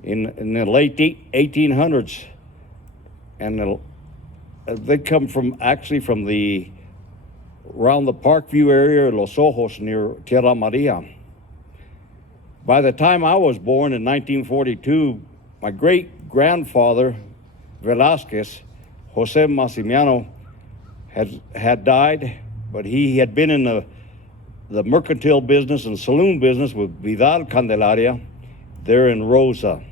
in the late 1800s, and they come from around the Parkview area, Los Ojos, near Tierra Maria. By the time I was born in 1942, my great-grandfather, Velasquez, Jose Masimiano, had died, but he had been in the mercantile business and saloon business with Vidal Candelaria there in Rosa.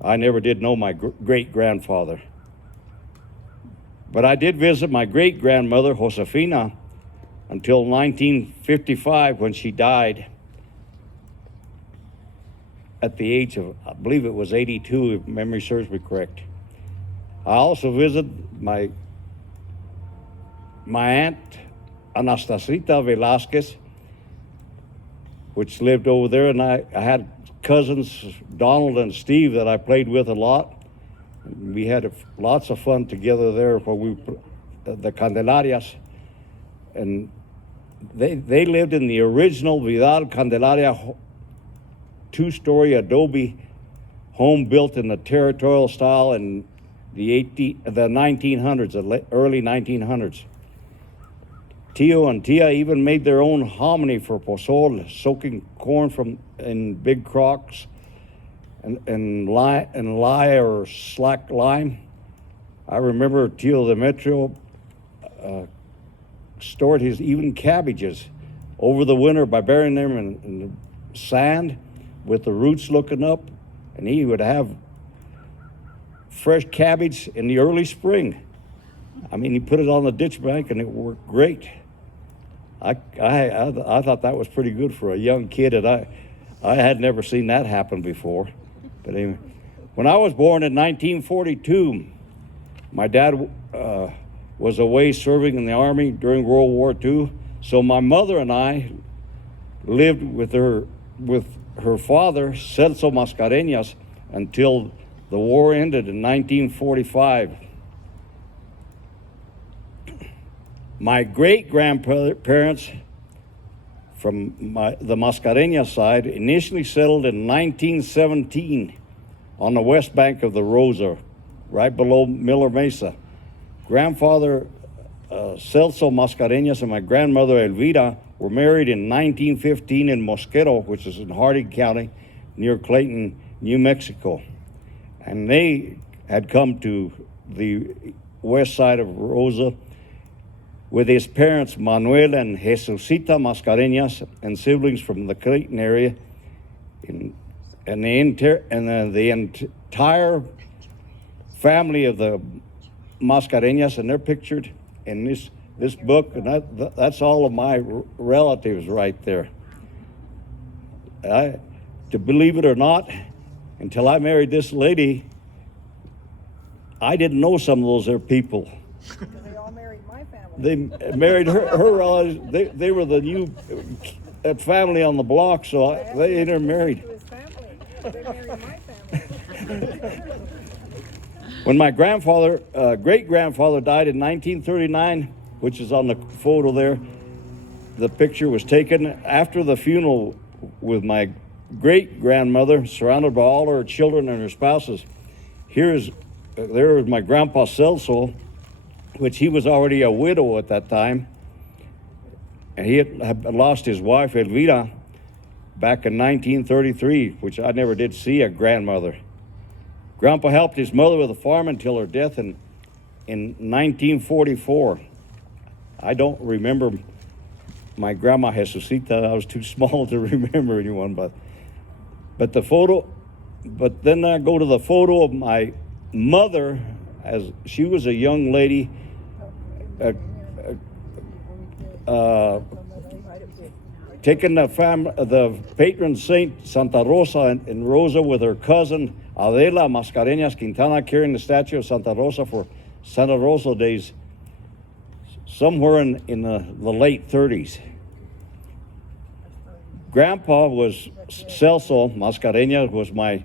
I never did know my great-grandfather. But I did visit my great-grandmother, Josefina, until 1955 when she died at the age of, I believe it was 82, if memory serves me correct. I also visited my aunt, Anastasita Velasquez, which lived over there, and I had cousins, Donald and Steve, that I played with a lot. We had lots of fun together there where the Candelarias, and they lived in the original Vidal Candelaria two-story adobe home built in the territorial style in the 1900s, the early 1900s. Tio and Tia even made their own hominy for pozole, soaking corn in big crocks and lye or slack lime. I remember Tio Demetrio stored his even cabbages over the winter by burying them in the sand with the roots looking up, and he would have fresh cabbage in the early spring. I mean, he put it on the ditch bank and it worked great. I thought that was pretty good for a young kid, and I had never seen that happen before. But anyway, when I was born in 1942, my dad was away serving in the Army during World War II, so my mother and I lived with her father, Celso Mascareñas, until the war ended in 1945. My great-grandparents from the Mascareñas side initially settled in 1917 on the west bank of the Rosa, right below Miller Mesa. Grandfather Celso Mascareñas and my grandmother Elvira were married in 1915 in Mosquero, which is in Harding County, near Clayton, New Mexico. And they had come to the west side of Rosa with his parents, Manuel and Jesusita Mascareñas, and siblings from the Clayton area. And the entire family of the Mascareñas, and they're pictured in this book, and that's all of my relatives right there. To believe it or not, until I married this lady, I didn't know some of those there people. They all married my family. They married her relatives. They were the new family on the block, so they intermarried. To his family. They married my family. When my great-grandfather died in 1939, which is on the photo there, the picture was taken after the funeral with my great-grandmother, surrounded by all her children and her spouses. There is my grandpa Celso, which he was already a widow at that time. And he had lost his wife, Elvira, back in 1933, which I never did see a grandmother. Grandpa helped his mother with the farm until her death in 1944. I don't remember my grandma Jesusita. I was too small to remember anyone, but then I go to the photo of my mother as she was a young lady, taking the patron saint Santa Rosa in Rosa with her cousin Adela Mascareñas Quintana, carrying the statue of Santa Rosa for Santa Rosa days somewhere in the late 30s. Grandpa was Celso Mascareñas, was my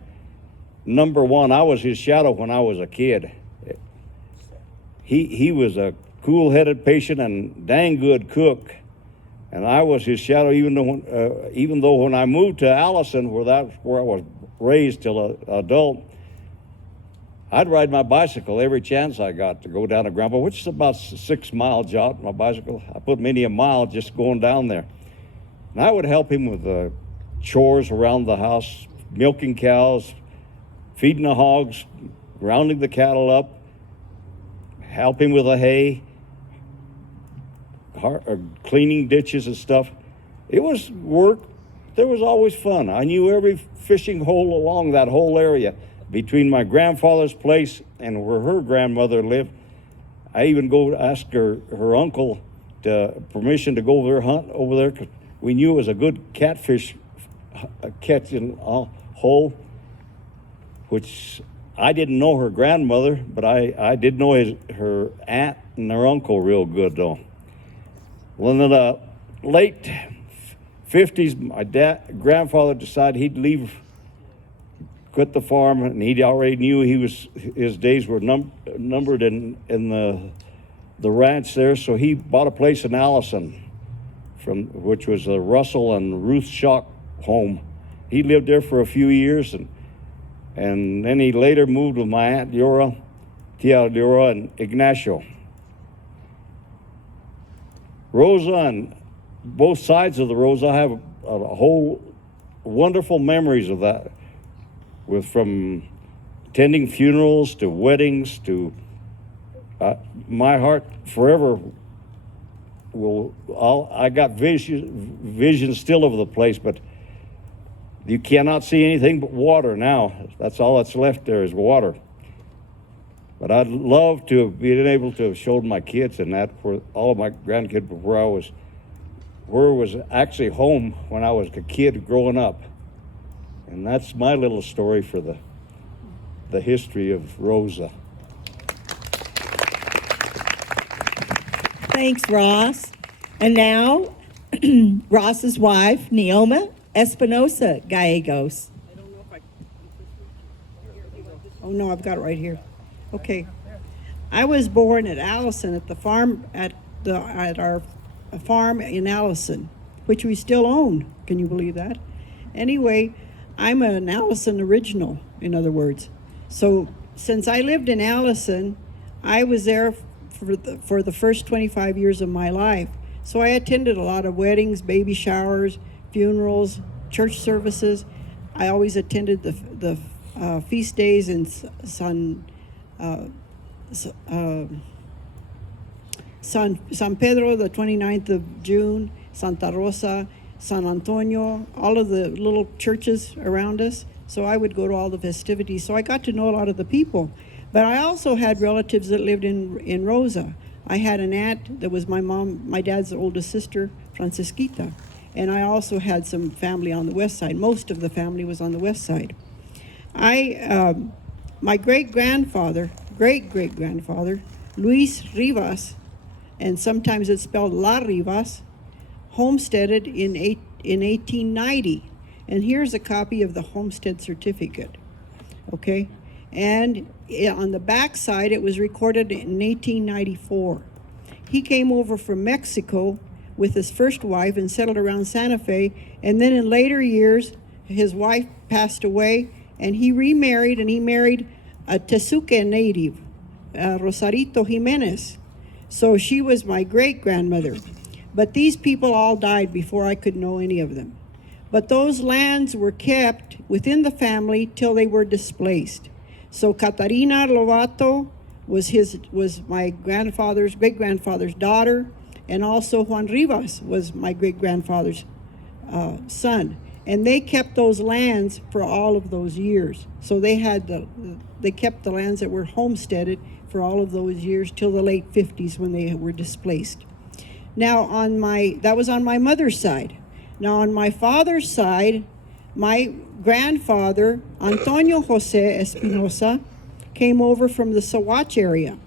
number one. I was his shadow when I was a kid. He was a cool-headed patient and dang good cook, and I was his shadow. Even though when I moved to Allison, where I was raised till an adult, I'd ride my bicycle every chance I got to go down to Grandpa, which is about 6 mile jaunt. My bicycle, I put many a mile just going down there. And I would help him with the chores around the house, milking cows, feeding the hogs, rounding the cattle up, help him with the hay, cleaning ditches and stuff. It was work. There was always fun. I knew every fishing hole along that whole area between my grandfather's place and where her grandmother lived. I even go ask her uncle permission to go hunt over there, because we knew it was a good catfish catching hole, which I didn't know her grandmother, but I did know her aunt and her uncle real good, though. Well, in the late 50s, my grandfather decided he'd quit the farm, and he already knew his days were numbered in the ranch there, so he bought a place in Allison which was a Russell and Ruth Schock home. He lived there for a few years, and then he later moved with my Aunt Tia Leora, and Ignacio. Rosa, and both sides of the Rosa, I have a whole wonderful memories of that, from attending funerals to weddings to my heart forever I got vision still of the place, but you cannot see anything but water now. That's all that's left there is water. But I'd love to have been able to have showed my kids and that, for all of my grandkids, where I was actually home when I was a kid growing up. And that's my little story for the history of Rosa. Thanks, Ross. And now, Ross's wife, Neoma Espinosa Gallegos. Oh no, I've got it right here. Okay. I was born at Allison at the farm at our farm in Allison, which we still own. Can you believe that? Anyway, I'm an Allison original, in other words. So since I lived in Allison, I was there for the first 25 years of my life. So I attended a lot of weddings, baby showers, funerals, church services. I always attended the feast days in San Pedro, the 29th of June, Santa Rosa, San Antonio, all of the little churches around us. So I would go to all the festivities. So I got to know a lot of the people. But I also had relatives that lived in Rosa. I had an aunt that was my dad's oldest sister, Francisquita. And I also had some family on the west side. Most of the family was on the west side. My great-grandfather, Luis Rivas, and sometimes it's spelled La Rivas, homesteaded in 1890. And here's a copy of the homestead certificate, okay? And on the back side, it was recorded in 1894. He came over from Mexico with his first wife and settled around Santa Fe. And then in later years, his wife passed away, and he remarried, and he married a Tezuque native, Rosarito Jimenez. So she was my great-grandmother. But these people all died before I could know any of them. But those lands were kept within the family till they were displaced. So Catarina Lovato was my great-grandfather's daughter, and also Juan Rivas was my great-grandfather's son. And they kept those lands for all of those years. So they kept the lands that were homesteaded for all of those years till the late 50s when they were displaced. Now that was on my mother's side. Now on my father's side, my grandfather, Antonio Jose Espinosa, came over from the Saguache area.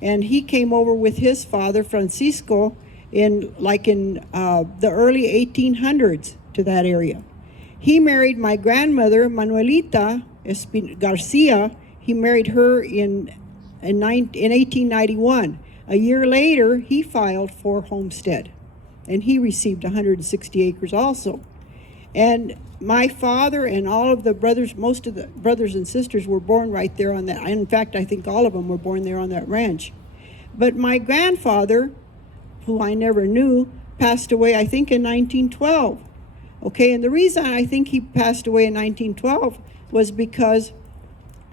And he came over with his father, Francisco, in the early 1800s to that area. He married my grandmother, Manuelita Garcia. He married her in 1891. A year later, he filed for homestead, and he received 160 acres also. And my father and all of the brothers, most of the brothers and sisters were born right there on that. In fact, I think all of them were born there on that ranch. But my grandfather, who I never knew, passed away, I think, in 1912. Okay, and the reason I think he passed away in 1912 was because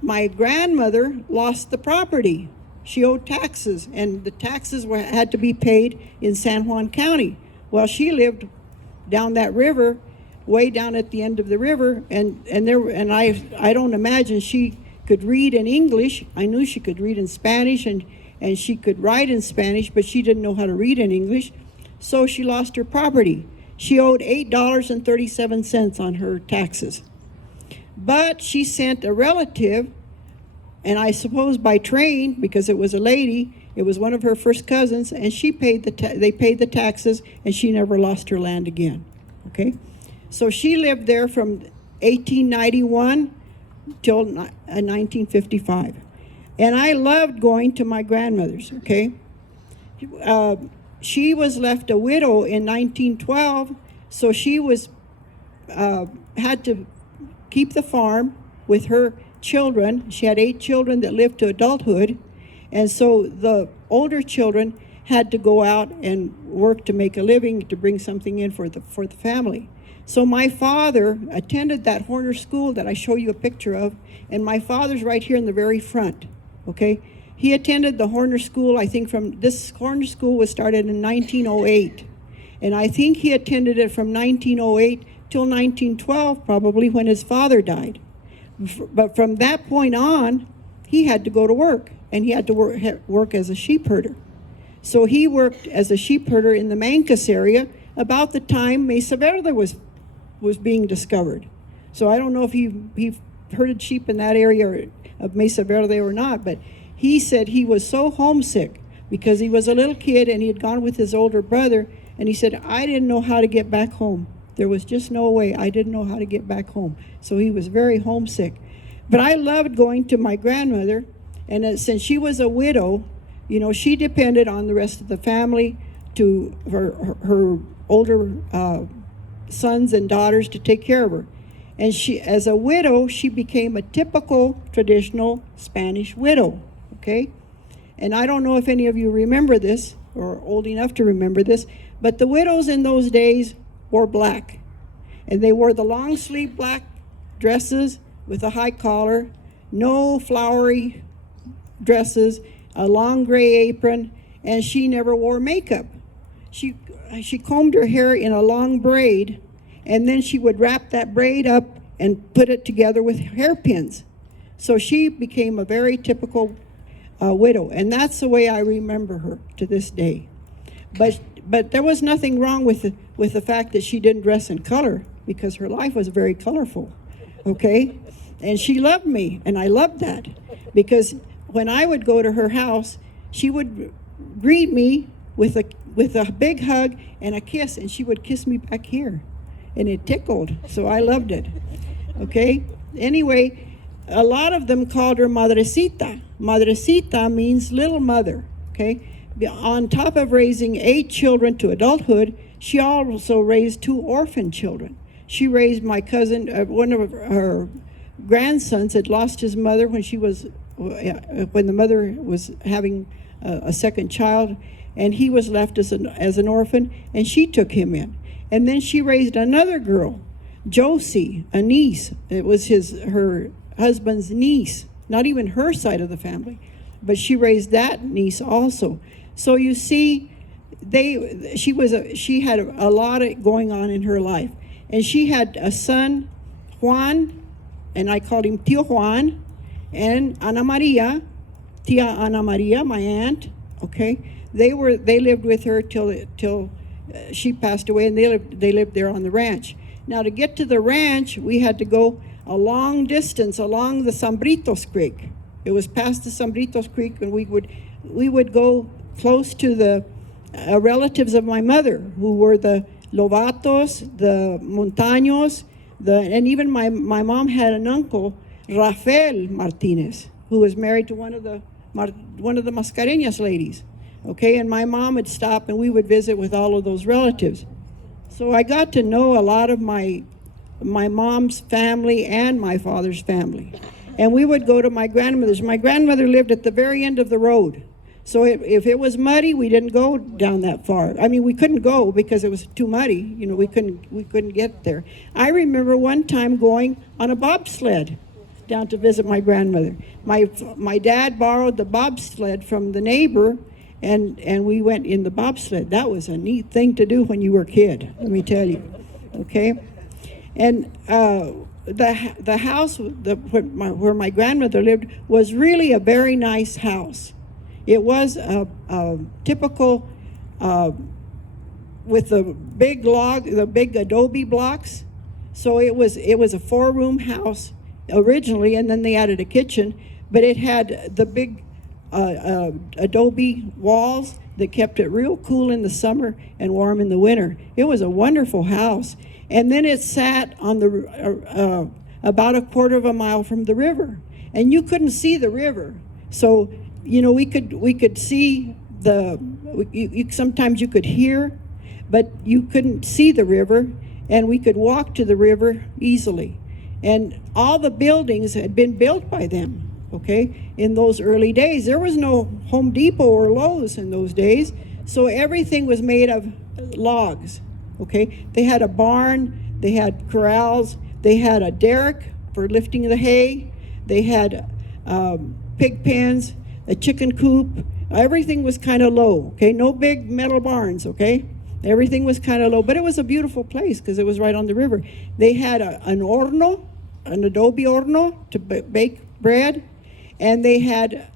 my grandmother lost the property. She owed taxes, and the taxes had to be paid in San Juan County. Well, she lived down that river, way down at the end of the river, and I don't imagine she could read in English. I knew she could read in Spanish, and she could write in Spanish, but she didn't know how to read in English, so she lost her property. She owed $8.37 on her taxes. But she sent a relative, and I suppose by train, because it was a lady, it was one of her first cousins, and she paid they paid the taxes, and she never lost her land again. Okay? So she lived there from 1891 till 1955. And I loved going to my grandmother's, okay? she was left a widow in 1912, so she was had to keep the farm with her children. She had 8 children that lived to adulthood, and so the older children had to go out and work to make a living, to bring something in for the family. So my father attended that Horner school that I show you a picture of, and my father's right here in the very front, okay? He attended the Horner school, I think this Horner school was started in 1908, and I think he attended it from 1908 till 1912 probably, when his father died. But from that point on, he had to go to work, and he had to work as a sheep herder. So he worked as a sheep herder in the Mancas area about the time Mesa Verde was being discovered. So I don't know if he herded sheep in that area of Mesa Verde or not, but he said he was so homesick because he was a little kid and he had gone with his older brother, and he said, I didn't know how to get back home. There was just no way. I didn't know how to get back home. So he was very homesick. But I loved going to my grandmother, and since she was a widow, you know, she depended on the rest of the family, to her older sons and daughters, to take care of her. And she, as a widow, she became a typical traditional Spanish widow, okay? And I don't know if any of you remember this, or old enough to remember this, but the widows in those days wore black. And they wore the long sleeve black dresses with a high collar, no flowery dresses, a long gray apron, and she never wore makeup. She combed her hair in a long braid, and then she would wrap that braid up and put it together with hairpins. So she became a very typical widow, and that's the way I remember her to this day. But there was nothing wrong with the fact that she didn't dress in color, because her life was very colorful, okay? And she loved me, and I loved that, because when I would go to her house, she would greet me with a big hug and a kiss, and she would kiss me back here, and it tickled, so I loved it, okay? Anyway, a lot of them called her Madrecita. Madrecita means little mother, okay? On top of raising 8 children to adulthood, she also raised 2 orphan children. She raised my cousin, one of her grandsons had lost his mother when the mother was having a second child, and he was left as an orphan, and she took him in. And then she raised another girl, Josie, a niece. It was her husband's niece, not even her side of the family, but she raised that niece also. So you see, she had a lot going on in her life, and she had a son, Juan, and I called him Tio Juan, and Ana Maria, Tia Ana Maria, my aunt. Okay, they lived with her till she passed away, and they lived there on the ranch. Now, to get to the ranch, we had to go a long distance along the Sambritos Creek. It was past the Sambritos Creek, and we would go close to the relatives of my mother, who were the Lovatos, the Montaños, and even my mom had an uncle, Rafael Martinez, who was married to one of the Mascareñas ladies. Okay, and my mom would stop, and we would visit with all of those relatives. So I got to know a lot of my mom's family and my father's family. And we would go to my grandmother's. My grandmother lived at the very end of the road. So if it was muddy, we didn't go down that far. I mean, we couldn't go because it was too muddy. You know, we couldn't get there. I remember one time going on a bobsled down to visit my grandmother. My dad borrowed the bobsled from the neighbor, and we went in the bobsled. That was a neat thing to do when you were a kid, let me tell you. Okay, and the house where my grandmother lived was really a very nice house. It was a typical with the big adobe blocks. So it was a 4-room house originally, and then they added a kitchen. But it had the big adobe walls that kept it real cool in the summer and warm in the winter. It was a wonderful house. And then it sat on the about a quarter of a mile from the river, and you couldn't see the river. So, you know, we could see sometimes you could hear, but you couldn't see the river, and we could walk to the river easily. And all the buildings had been built by them, okay, in those early days. There was no Home Depot or Lowe's in those days, so everything was made of logs, okay. They had a barn, they had corrals, they had a derrick for lifting the hay, they had pig pens, a chicken coop. Everything was kind of low, okay, no big metal barns, okay. Everything was kind of low, but it was a beautiful place because it was right on the river. They had an horno, an adobe horno to bake bread, and they had,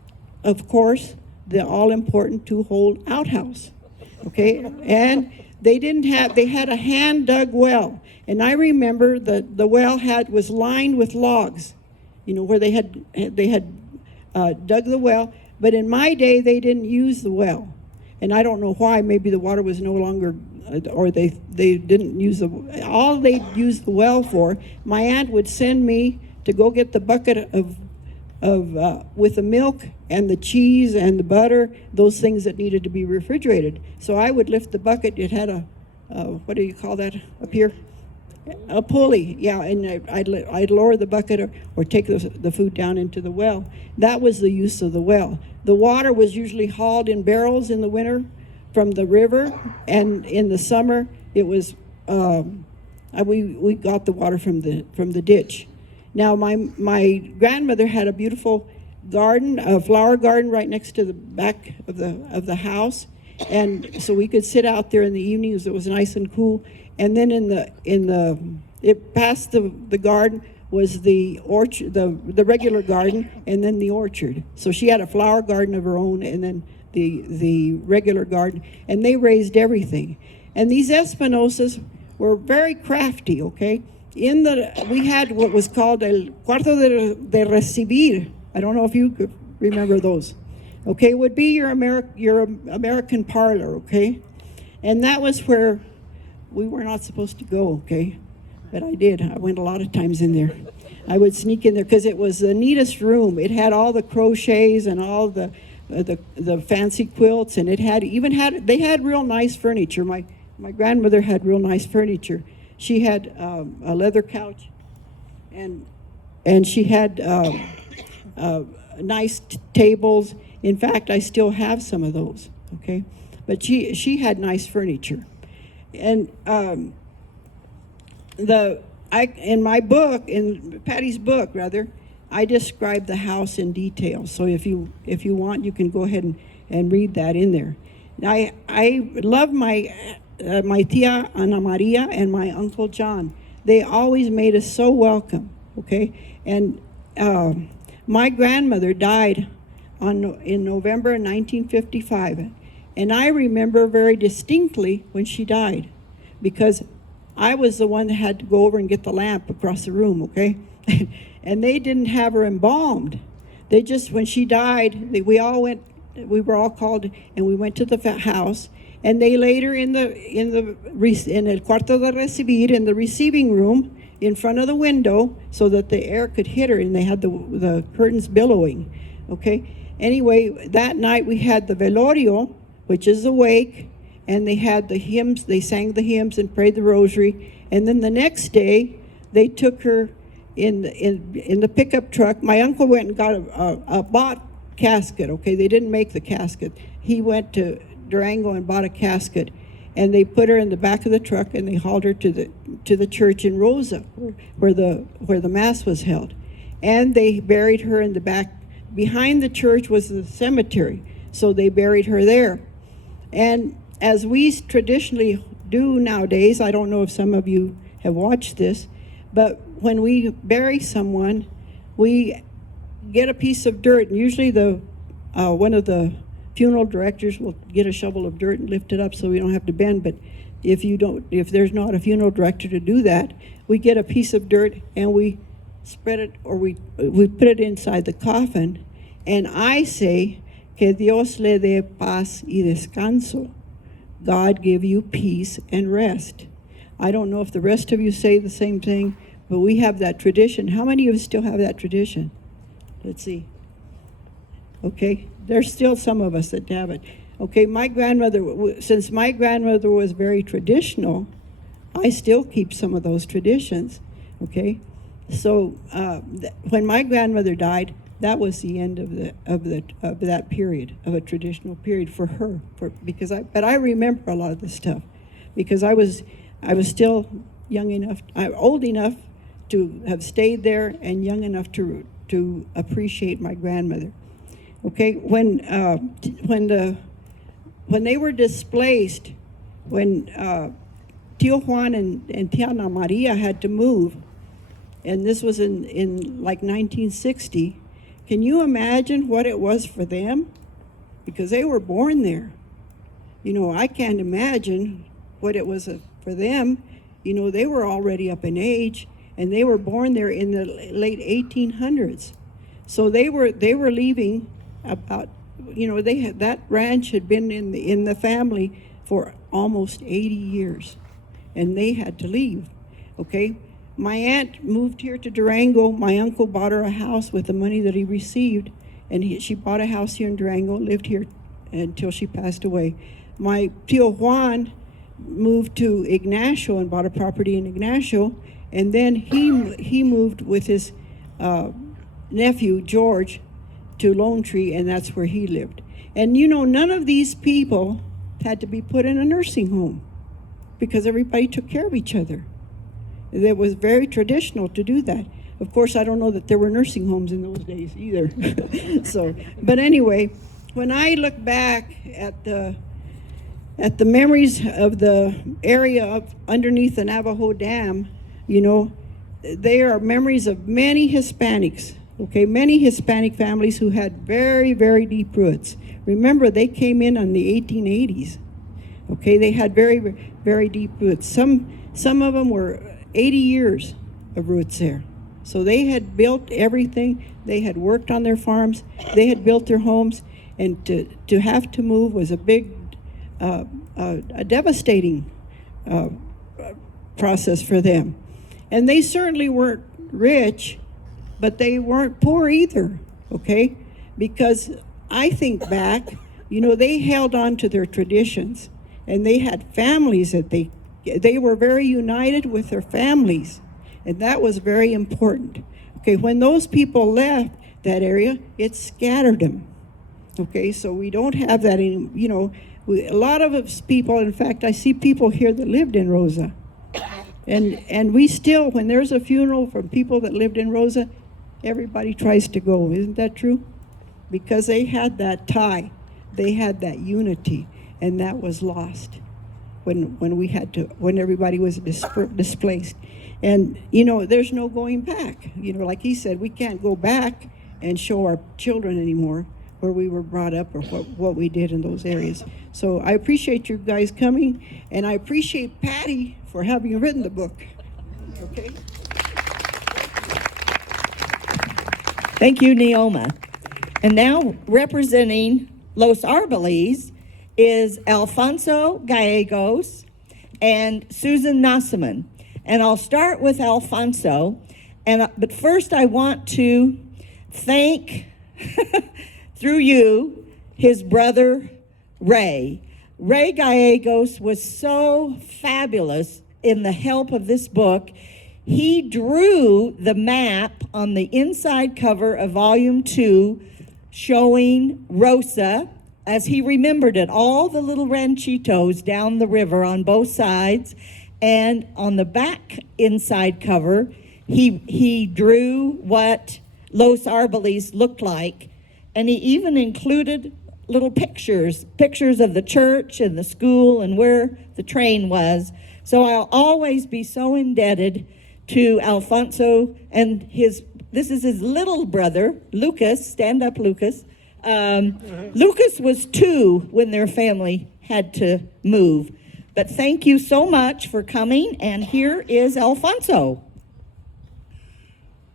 of course, the all-important two-hole outhouse, okay? And they had a hand-dug well, and I remember the well was lined with logs, you know, where they had dug the well, but in my day, they didn't use the well. And I don't know why. Maybe the water was no longer, or they didn't use all they used the well for. My aunt would send me to go get the bucket with the milk and the cheese and the butter, those things that needed to be refrigerated. So I would lift the bucket. It had a what do you call that up here? A pulley, yeah, and I'd lower the bucket or take the food down into the well. That was the use of the well. The water was usually hauled in barrels in the winter from the river, and in the summer it was we got the water from the ditch. Now my grandmother had a beautiful garden, a flower garden right next to the back of the house, and so we could sit out there in the evenings. It was nice and cool. And then it past the garden was the orchard, the regular garden, and then the orchard. So she had a flower garden of her own, and then the regular garden, and they raised everything. And these Espinosas were very crafty, okay? We had what was called el cuarto de recibir. I don't know if you could remember those. Okay, it would be your American parlor, okay? And that was where we were not supposed to go, okay? But I did. I went a lot of times in there. I would sneak in there because it was the neatest room. It had all the crochets and all the fancy quilts, and they had real nice furniture. My grandmother had real nice furniture. She had a leather couch, and she had nice tables. In fact, I still have some of those, okay? But she had nice furniture. And in my book, in Patty's book rather, I describe the house in detail. So if you want, you can go ahead and read that in there. I love my tia Ana Maria and my Uncle John. They always made us so welcome, okay? And my grandmother died in November 1955. And I remember very distinctly when she died, because I was the one that had to go over and get the lamp across the room, okay? And they didn't have her embalmed. They just, when she died, we were all called, and we went to the house, and they laid her in el cuarto de recibir, in the receiving room, in front of the window, so that the air could hit her, and they had the curtains billowing, okay? Anyway, that night we had the velorio, which is the wake, and they had the hymns. They sang the hymns and prayed the rosary. And then the next day, they took her in the pickup truck. My uncle went and got a bought casket. Okay, they didn't make the casket. He went to Durango and bought a casket, and they put her in the back of the truck, and they hauled her to the church in Rosa, where the mass was held, and they buried her in the back. Behind the church was the cemetery, so they buried her there. And as we traditionally do nowadays, I don't know if some of you have watched this, but when we bury someone, we get a piece of dirt, and usually one of the funeral directors will get a shovel of dirt and lift it up so we don't have to bend. But if there's not a funeral director to do that, we get a piece of dirt and we spread it, or we put it inside the coffin, and I say, que Dios le dé paz y descanso. God give you peace and rest. I don't know if the rest of you say the same thing, but we have that tradition. How many of you still have that tradition? Let's see. Okay, there's still some of us that have it. Okay, my grandmother, since my grandmother was very traditional, I still keep some of those traditions. Okay, so when my grandmother died, that was the end of that period, of a traditional period for her. But I remember a lot of this stuff because I was still old enough to have stayed there and young enough to appreciate my grandmother. Okay, when they were displaced, when Tio Juan and Tia Ana Maria had to move, and this was in like 1960, can you imagine what it was for them? Because they were born there. You know, I can't imagine what it was for them. You know, they were already up in age, and they were born there in the late 1800s. So they were leaving about, you know, that ranch had been in the family for almost 80 years, and they had to leave. Okay, my aunt moved here to Durango. My uncle bought her a house with the money that he received, and she bought a house here in Durango, lived here until she passed away. My Tio Juan moved to Ignacio and bought a property in Ignacio, and then he moved with his nephew George to Lone Tree, and that's where he lived. And you know, none of these people had to be put in a nursing home because everybody took care of each other. It was very traditional to do that. Of course, I don't know that there were nursing homes in those days either. So, but anyway, when I look back at the memories of the area underneath the Navajo Dam, you know, they are memories of many Hispanics, okay, many Hispanic families who had very, very deep roots. Remember, they came in the 1880s, okay, they had very, very deep roots. Some of them were 80 years of roots there. So they had built everything, they had worked on their farms, they had built their homes, and to have to move was a big, a devastating process for them. And they certainly weren't rich, but they weren't poor either, okay? Because I think back, you know, they held on to their traditions, and they had families that they were very united with their families, and that was very important. Okay, when those people left that area, it scattered them. Okay, so we don't have that in, you know, a lot of us people, in fact, I see people here that lived in Rosa. And we still, when there's a funeral from people that lived in Rosa, everybody tries to go. Isn't that true? Because they had that tie, they had that unity, and that was lost when everybody was displaced. And, you know, there's no going back. You know, like he said, we can't go back and show our children anymore where we were brought up or what we did in those areas. So I appreciate you guys coming, and I appreciate Patty for having written the book. Okay? Thank you, Neoma. And now representing Los Arboles is Alfonso Gallegos and Susan Nasseman. And I'll start with Alfonso. But first I want to thank, through you, his brother, Ray. Ray Gallegos was so fabulous in the help of this book. He drew the map on the inside cover of Volume 2 showing Rosa as he remembered it, all the little ranchitos down the river on both sides. And on the back inside cover, he drew what Los Arboles looked like. And he even included little pictures of the church and the school and where the train was. So I'll always be so indebted to Alfonso and this is his little brother, Lucas. Stand up, Lucas. Lucas was 2 when their family had to move. But thank you so much for coming, and here is Alfonso.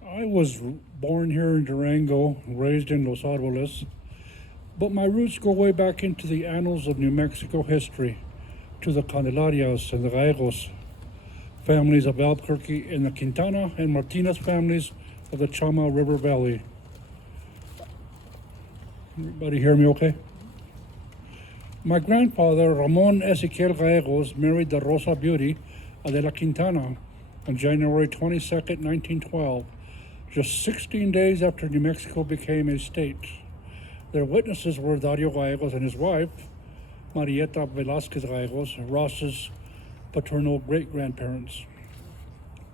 I was born here in Durango, raised in Los Arboles, but my roots go way back into the annals of New Mexico history, to the Candelarias and the Gallegos families of Albuquerque and the Quintana and Martinez families of the Chama River Valley. Everybody hear me okay? My grandfather, Ramon Ezequiel Gallegos, married the Rosa Beauty Adela Quintana on January 22nd, 1912, just 16 days after New Mexico became a state. Their witnesses were Dario Gallegos and his wife, Marieta Velasquez Gallegos, Ross's paternal great-grandparents.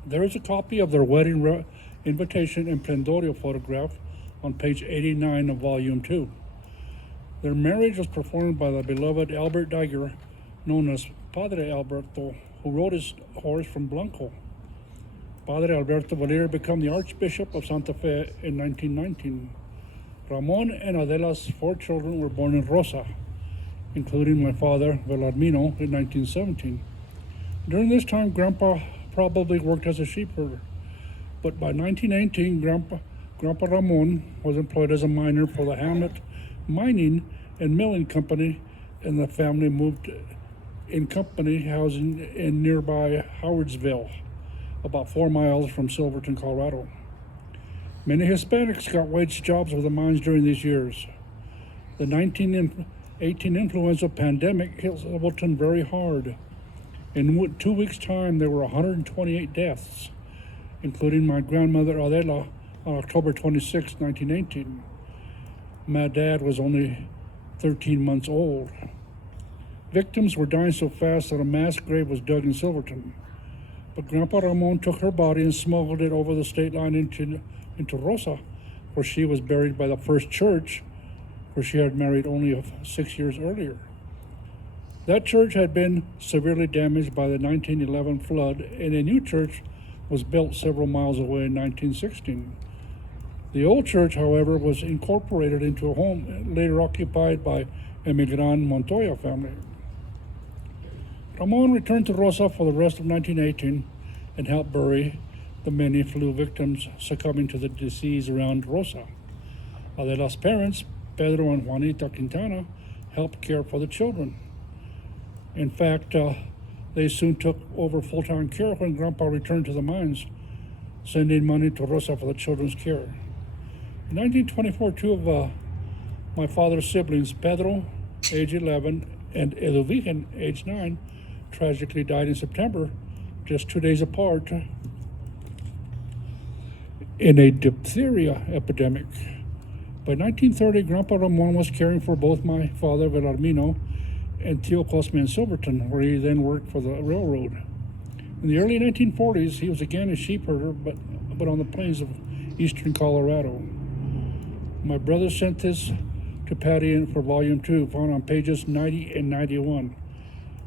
There is a copy of their wedding invitation and plendorio photograph on page 89 of Volume 2. Their marriage was performed by the beloved Albert Diger, known as Padre Alberto, who rode his horse from Blanco. Padre Alberto would later become the Archbishop of Santa Fe in 1919. Ramon and Adela's 4 children were born in Rosa, including my father, Velarmino, in 1917. During this time, Grandpa probably worked as a sheep herder, but by 1918, Grandpa Ramon was employed as a miner for the Hamlet Mining and Milling Company, and the family moved in company housing in nearby Howardsville, about 4 miles from Silverton, Colorado. Many Hispanics got wage jobs with the mines during these years. The 1918 influenza pandemic hit Silverton very hard. In 2 weeks' time, there were 128 deaths, including my grandmother Adela on October 26, 1918. My dad was only 13 months old. Victims were dying so fast that a mass grave was dug in Silverton. But Grandpa Ramon took her body and smuggled it over the state line into Rosa, where she was buried by the First Church, where she had married only 6 years earlier. That church had been severely damaged by the 1911 flood, and a new church was built several miles away in 1916. The old church, however, was incorporated into a home later occupied by a Migran Montoya family. Ramon returned to Rosa for the rest of 1918 and helped bury the many flu victims succumbing to the disease around Rosa. Adela's parents, Pedro and Juanita Quintana, helped care for the children. In fact, they soon took over full-time care when Grandpa returned to the mines, sending money to Rosa for the children's care. In 1924, 2 of my father's siblings, Pedro, age 11, and Elovigen, age 9, tragically died in September, just 2 days apart, in a diphtheria epidemic. By 1930, Grandpa Ramon was caring for both my father, Velarmino, and Tio Cosme in Silverton, where he then worked for the railroad. In the early 1940s, he was again a sheep herder, but on the plains of eastern Colorado. My brother sent this to Patty for Volume 2, found on pages 90 and 91.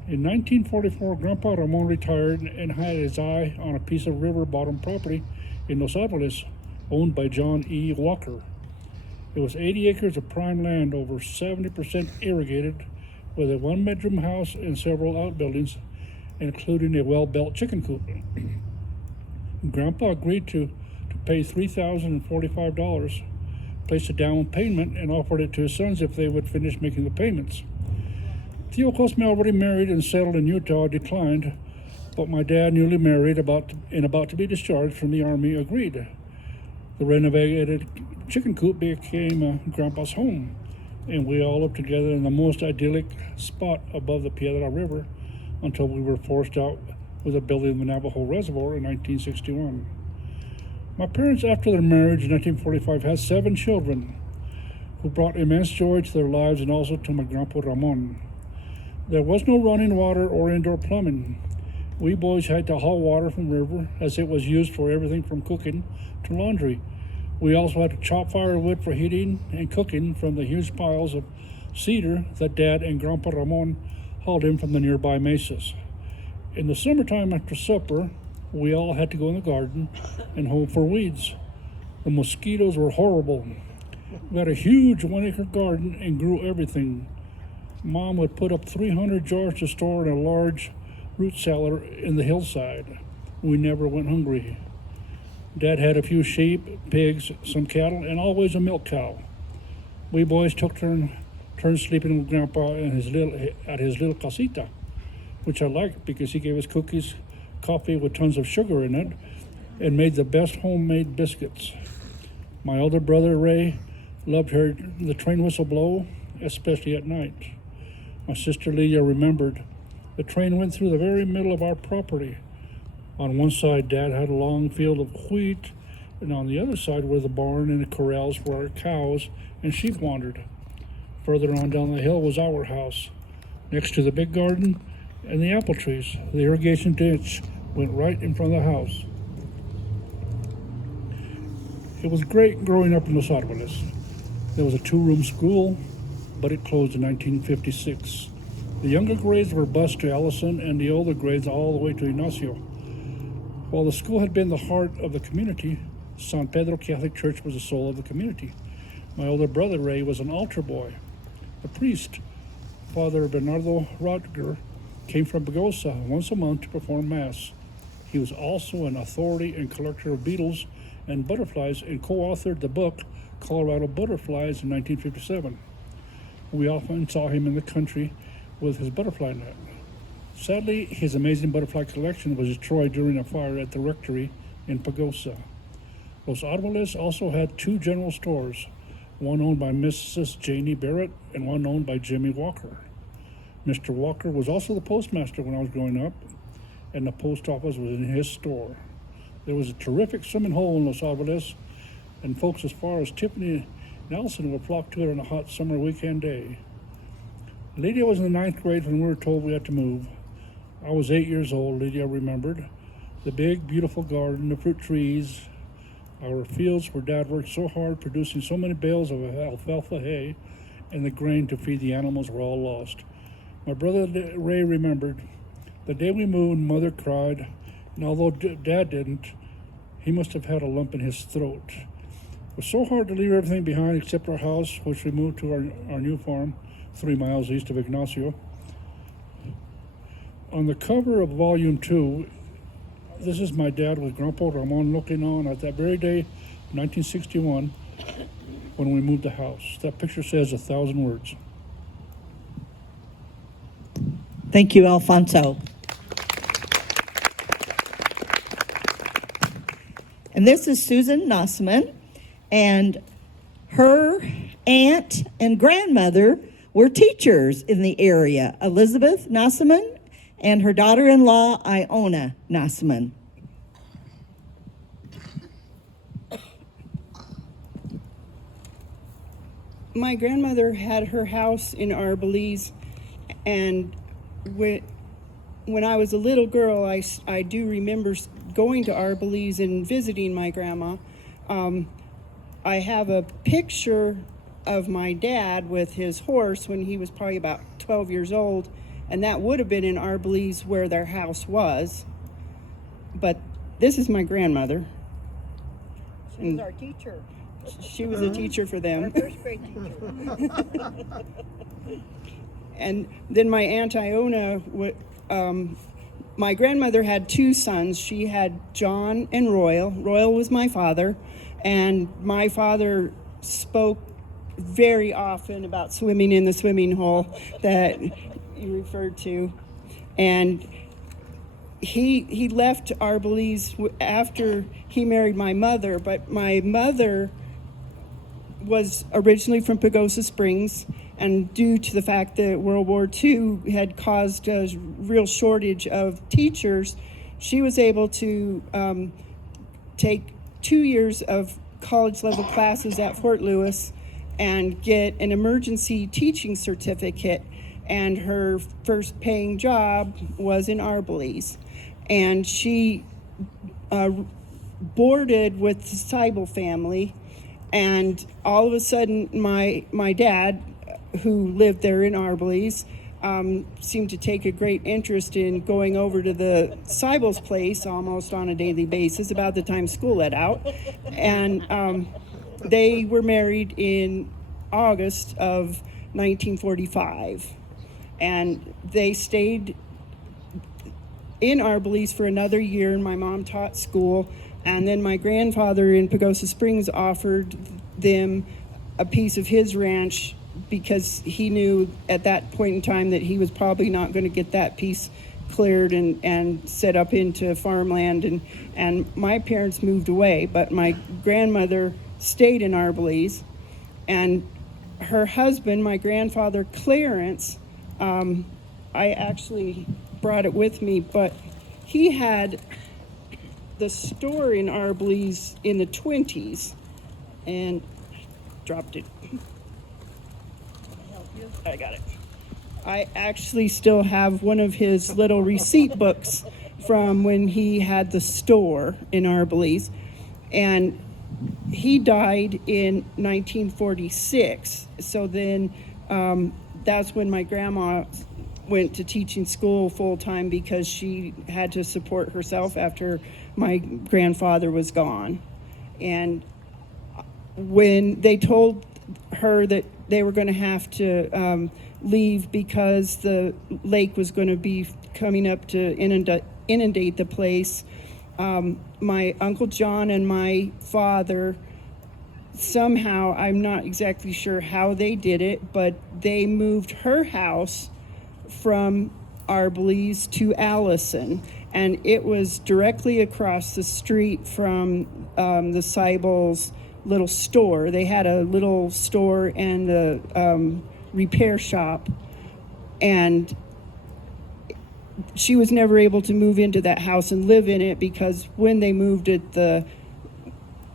In 1944, Grandpa Ramon retired and had his eye on a piece of river-bottom property in Los Árboles, owned by John E. Walker. It was 80 acres of prime land, over 70% irrigated, with a 1-bedroom house and several outbuildings, including a well-built chicken coop. Grandpa agreed to pay $3,045, placed a down payment, and offered it to his sons if they would finish making the payments. Tio Cosme, already married and settled in Utah, declined, but my dad, newly married about to be discharged from the Army, agreed. The renovated chicken coop became Grandpa's home, and we all lived together in the most idyllic spot above the Piedra River until we were forced out with the building of the Navajo Reservoir in 1961. My parents, after their marriage in 1945, had 7 children who brought immense joy to their lives and also to my Grandpa Ramon. There was no running water or indoor plumbing. We boys had to haul water from the river, as it was used for everything from cooking to laundry. We also had to chop firewood for heating and cooking from the huge piles of cedar that Dad and Grandpa Ramon hauled in from the nearby mesas. In the summertime after supper, we all had to go in the garden and hoe for weeds. The mosquitoes were horrible. We had a huge 1-acre garden and grew everything. Mom would put up 300 jars to store in a large root cellar in the hillside. We never went hungry. Dad had a few sheep, pigs, some cattle, and always a milk cow. We boys took turns sleeping with Grandpa at his little casita, which I liked because he gave us cookies, coffee with tons of sugar in it, and made the best homemade biscuits. My older brother, Ray, loved hearing the train whistle blow, especially at night. My sister Lydia remembered the train went through the very middle of our property. On one side, Dad had a long field of wheat, and on the other side were the barn and the corrals where our cows and sheep wandered. Further on down the hill was our house, next to the big garden and the apple trees. The irrigation ditch went right in front of the house. It was great growing up in Los Árboles. There was a 2-room school, but it closed in 1956. The younger grades were bused to Allison and the older grades all the way to Ignacio. While the school had been the heart of the community, San Pedro Catholic Church was the soul of the community. My older brother Ray was an altar boy. The priest, Father Bernardo Rodger, came from Pagosa once a month to perform Mass. He was also an authority and collector of beetles and butterflies and co-authored the book Colorado Butterflies in 1957. We often saw him in the country with his butterfly net. Sadly, his amazing butterfly collection was destroyed during a fire at the rectory in Pagosa. Los Árboles also had 2 general stores, one owned by Mrs. Janie Barrett and one owned by Jimmy Walker. Mr. Walker was also the postmaster when I was growing up, and the post office was in his store. There was a terrific swimming hole in Los Árboles, and folks as far as Tiffany and Allison would flock to it on a hot summer weekend day. Lydia was in the 9th grade when we were told we had to move. I was 8 years old, Lydia remembered. The big, beautiful garden, the fruit trees, our fields where Dad worked so hard producing so many bales of alfalfa hay, and the grain to feed the animals were all lost. My brother Ray remembered. The day we moved, Mother cried, and although Dad didn't, he must have had a lump in his throat. It was so hard to leave everything behind except our house, which we moved to our new farm 3 miles east of Ignacio. On the cover of Volume 2, this is my dad with Grandpa Ramon looking on at that very day, 1961, when we moved the house. That picture says 1,000 words. Thank you, Alfonso. And this is Susan Nossman, and her aunt and grandmother were teachers in the area, Elizabeth Nossman and her daughter-in-law, Iona Nossman. My grandmother had her house in Arbolese, and when I was a little girl, I do remember going to Arbolese and visiting my grandma. I have a picture of my dad with his horse when he was probably about 12 years old, and that would have been in Arbolese where their house was. But this is my grandmother. She was our teacher. She was a teacher for them. Our first grade teacher. And then my Aunt Iona, my grandmother had 2 sons. She had John and Royal. Royal was my father, and my father spoke very often about swimming in the swimming hole that you referred to. And he left Arbolese after he married my mother, but my mother was originally from Pagosa Springs, and due to the fact that World War II had caused a real shortage of teachers, she was able to take 2 years of college-level classes at Fort Lewis and get an emergency teaching certificate, and her first paying job was in Arbolese. And she boarded with the Seibel family, and all of a sudden my dad, who lived there in Arbolese, seemed to take a great interest in going over to the Seibel's place almost on a daily basis about the time school let out. And they were married in August of 1945. And they stayed in Arbolese for another year, and my mom taught school. And then my grandfather in Pagosa Springs offered them a piece of his ranch because he knew at that point in time that he was probably not going to get that piece cleared and set up into farmland. And my parents moved away, but my grandmother stayed in Arbolese. And her husband, my grandfather Clarence, I actually brought it with me, but he had the store in Arbley's in the 20s, and dropped it. I got it. I actually still have one of his little receipt books from when he had the store in Arbley's, and he died in 1946. So then that's when my grandma went to teaching school full time because she had to support herself after my grandfather was gone. And when they told her that they were going to have to leave because the lake was going to be coming up to inundate the place, my Uncle John and my father, somehow, I'm not exactly sure how they did it, but they moved her house from Arbley's to Allison, and it was directly across the street from the Seibel's little store. They had a little store and a repair shop, and she was never able to move into that house and live in it because when they moved it, the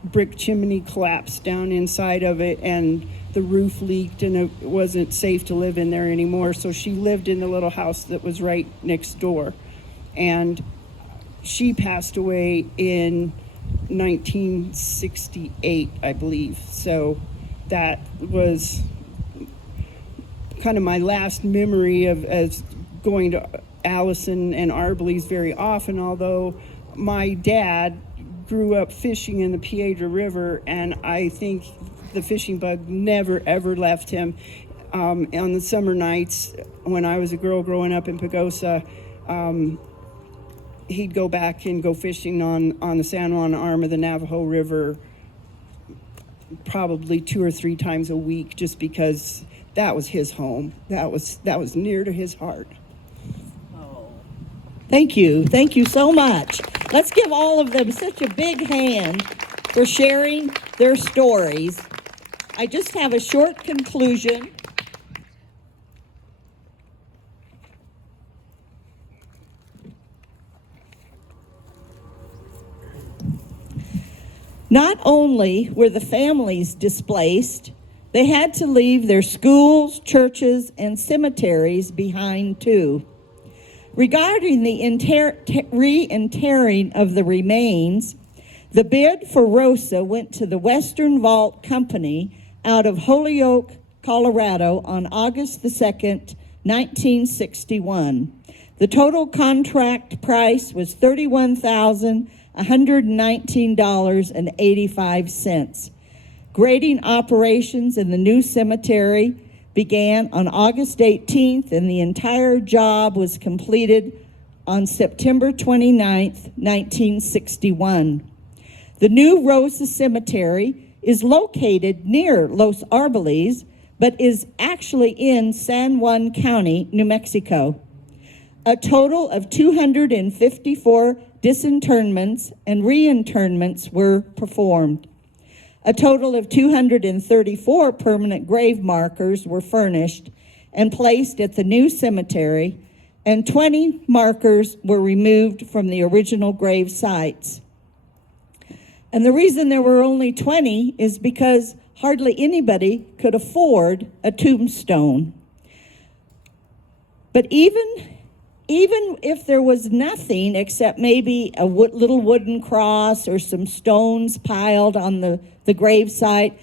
brick chimney collapsed down inside of it and the roof leaked and it wasn't safe to live in there anymore. So she lived in the little house that was right next door. And she passed away in 1968, I believe. So that was kind of my last memory of as going to Allison and Arbley's very often, although my dad grew up fishing in the Piedra River, and I think the fishing bug never ever left him. On the summer nights when I was a girl growing up in Pagosa, he'd go back and go fishing on the San Juan arm of the Navajo River probably 2 or 3 times a week, just because that was his home. That was near to his heart. Thank you. Thank you so much. Let's give all of them such a big hand for sharing their stories. I just have a short conclusion. Not only were the families displaced, they had to leave their schools, churches, and cemeteries behind too. Regarding the re-interring of the remains, the bid for Rosa went to the Western Vault Company out of Holyoke, Colorado on August the 2nd, 1961. The total contract price was $31,119.85. Grading operations in the new cemetery began on August 18th, and the entire job was completed on September 29th, 1961. The new Rosa Cemetery is located near Los Arboles, but is actually in San Juan County, New Mexico. A total of 254 disinterments and reinterments were performed. A total of 234 permanent grave markers were furnished and placed at the new cemetery, and 20 markers were removed from the original grave sites. And the reason there were only 20 is because hardly anybody could afford a tombstone. But even if there was nothing except maybe a little wooden cross or some stones piled on the grave site,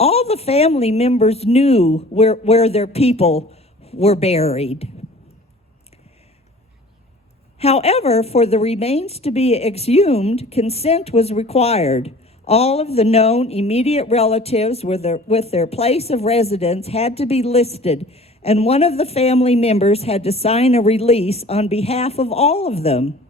all the family members knew where their people were buried. However, for the remains to be exhumed, consent was required. All of the known immediate relatives with their place of residence had to be listed, and one of the family members had to sign a release on behalf of all of them.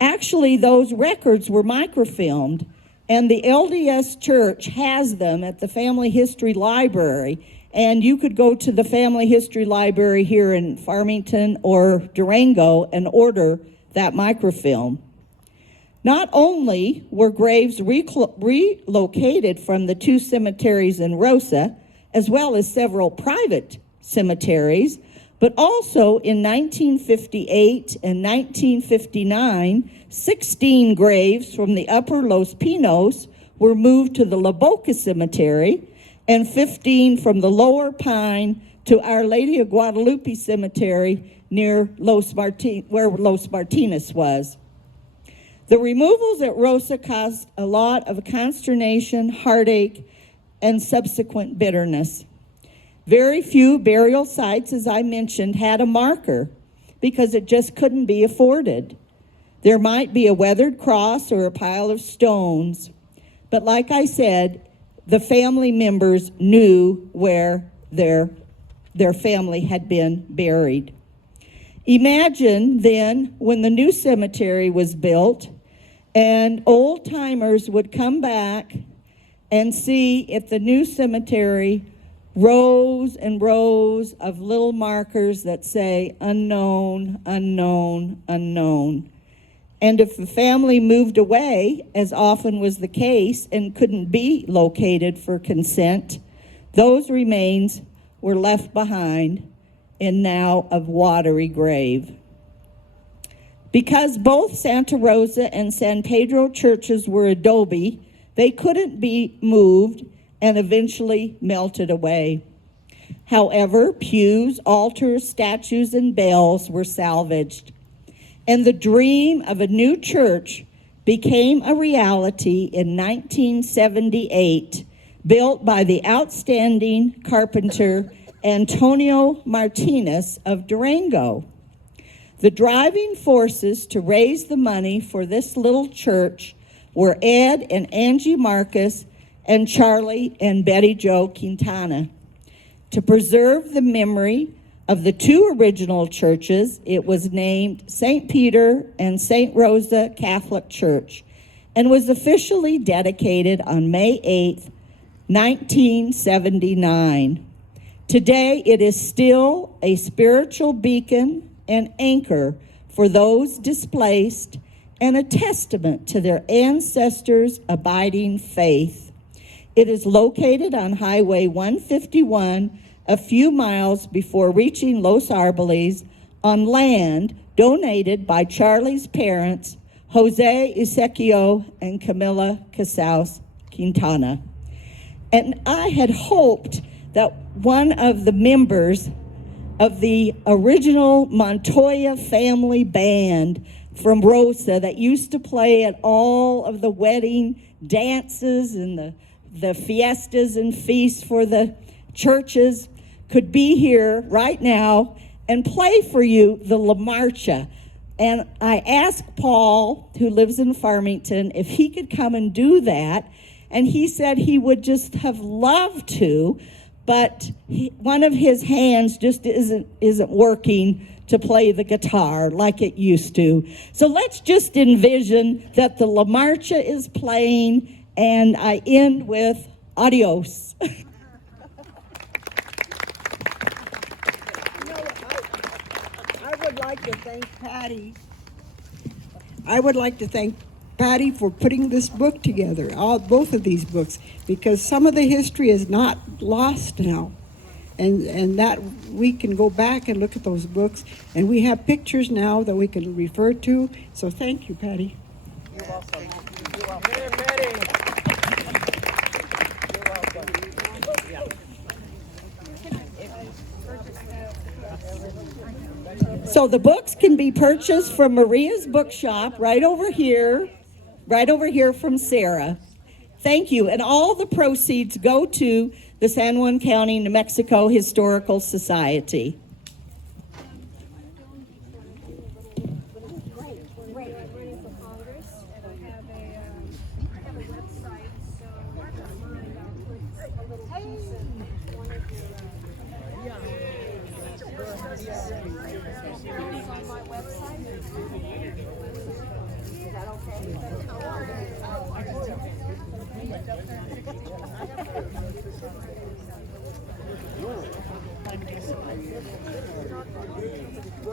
Actually, those records were microfilmed, and the LDS Church has them at the Family History Library, and you could go to the Family History Library here in Farmington or Durango and order that microfilm. Not only were graves relocated from the 2 cemeteries in Rosa, as well as several private cemeteries, But also in 1958 and 1959, 16 graves from the upper Los Pinos were moved to the La Boca Cemetery, and 15 from the lower Pine to Our Lady of Guadalupe Cemetery near where Los Martinez was. The removals at Rosa caused a lot of consternation, heartache, and subsequent bitterness. Very few burial sites, as I mentioned, had a marker because it just couldn't be afforded. There might be a weathered cross or a pile of stones, but like I said, the family members knew where their family had been buried. Imagine then when the new cemetery was built and old timers would come back and see if the new cemetery rows and rows of little markers that say unknown, unknown, unknown. And if the family moved away, as often was the case, and couldn't be located for consent, those remains were left behind in now a watery grave. Because both Santa Rosa and San Pedro churches were adobe, they couldn't be moved and eventually melted away. However, pews, altars, statues, and bells were salvaged. And the dream of a new church became a reality in 1978, built by the outstanding carpenter Antonio Martinez of Durango. The driving forces to raise the money for this little church were Ed and Angie Marcus and Charlie and Betty Jo Quintana. To preserve the memory of the two original churches, it was named St. Peter and St. Rosa Catholic Church and was officially dedicated on May 8th, 1979. Today, it is still a spiritual beacon and anchor for those displaced and a testament to their ancestors' abiding faith. It is located on Highway 151, a few miles before reaching Los Arboles, on land donated by Charlie's parents, Jose Ezequiel and Camila Casaus Quintana. And I had hoped that one of the members of the original Montoya family band from Rosa that used to play at all of the wedding dances and the fiestas and feasts for the churches could be here right now and play for you the La Marcha. And I asked Paul, who lives in Farmington, if he could come and do that. And he said he would just have loved to, but one of his hands just isn't working to play the guitar like it used to. So let's just envision that the La Marcha is playing, and I end with adios. I would like to thank Patty. I would like to thank Patty for putting this book together, both of these books, because some of the history is not lost now. And that we can go back and look at those books, and we have pictures now that we can refer to. So thank you, Patty. You're welcome. You're welcome. You're welcome. So the books can be purchased from Maria's Bookshop right over here from Sarah. Thank you. And all the proceeds go to the San Juan County, New Mexico Historical Society. On my website.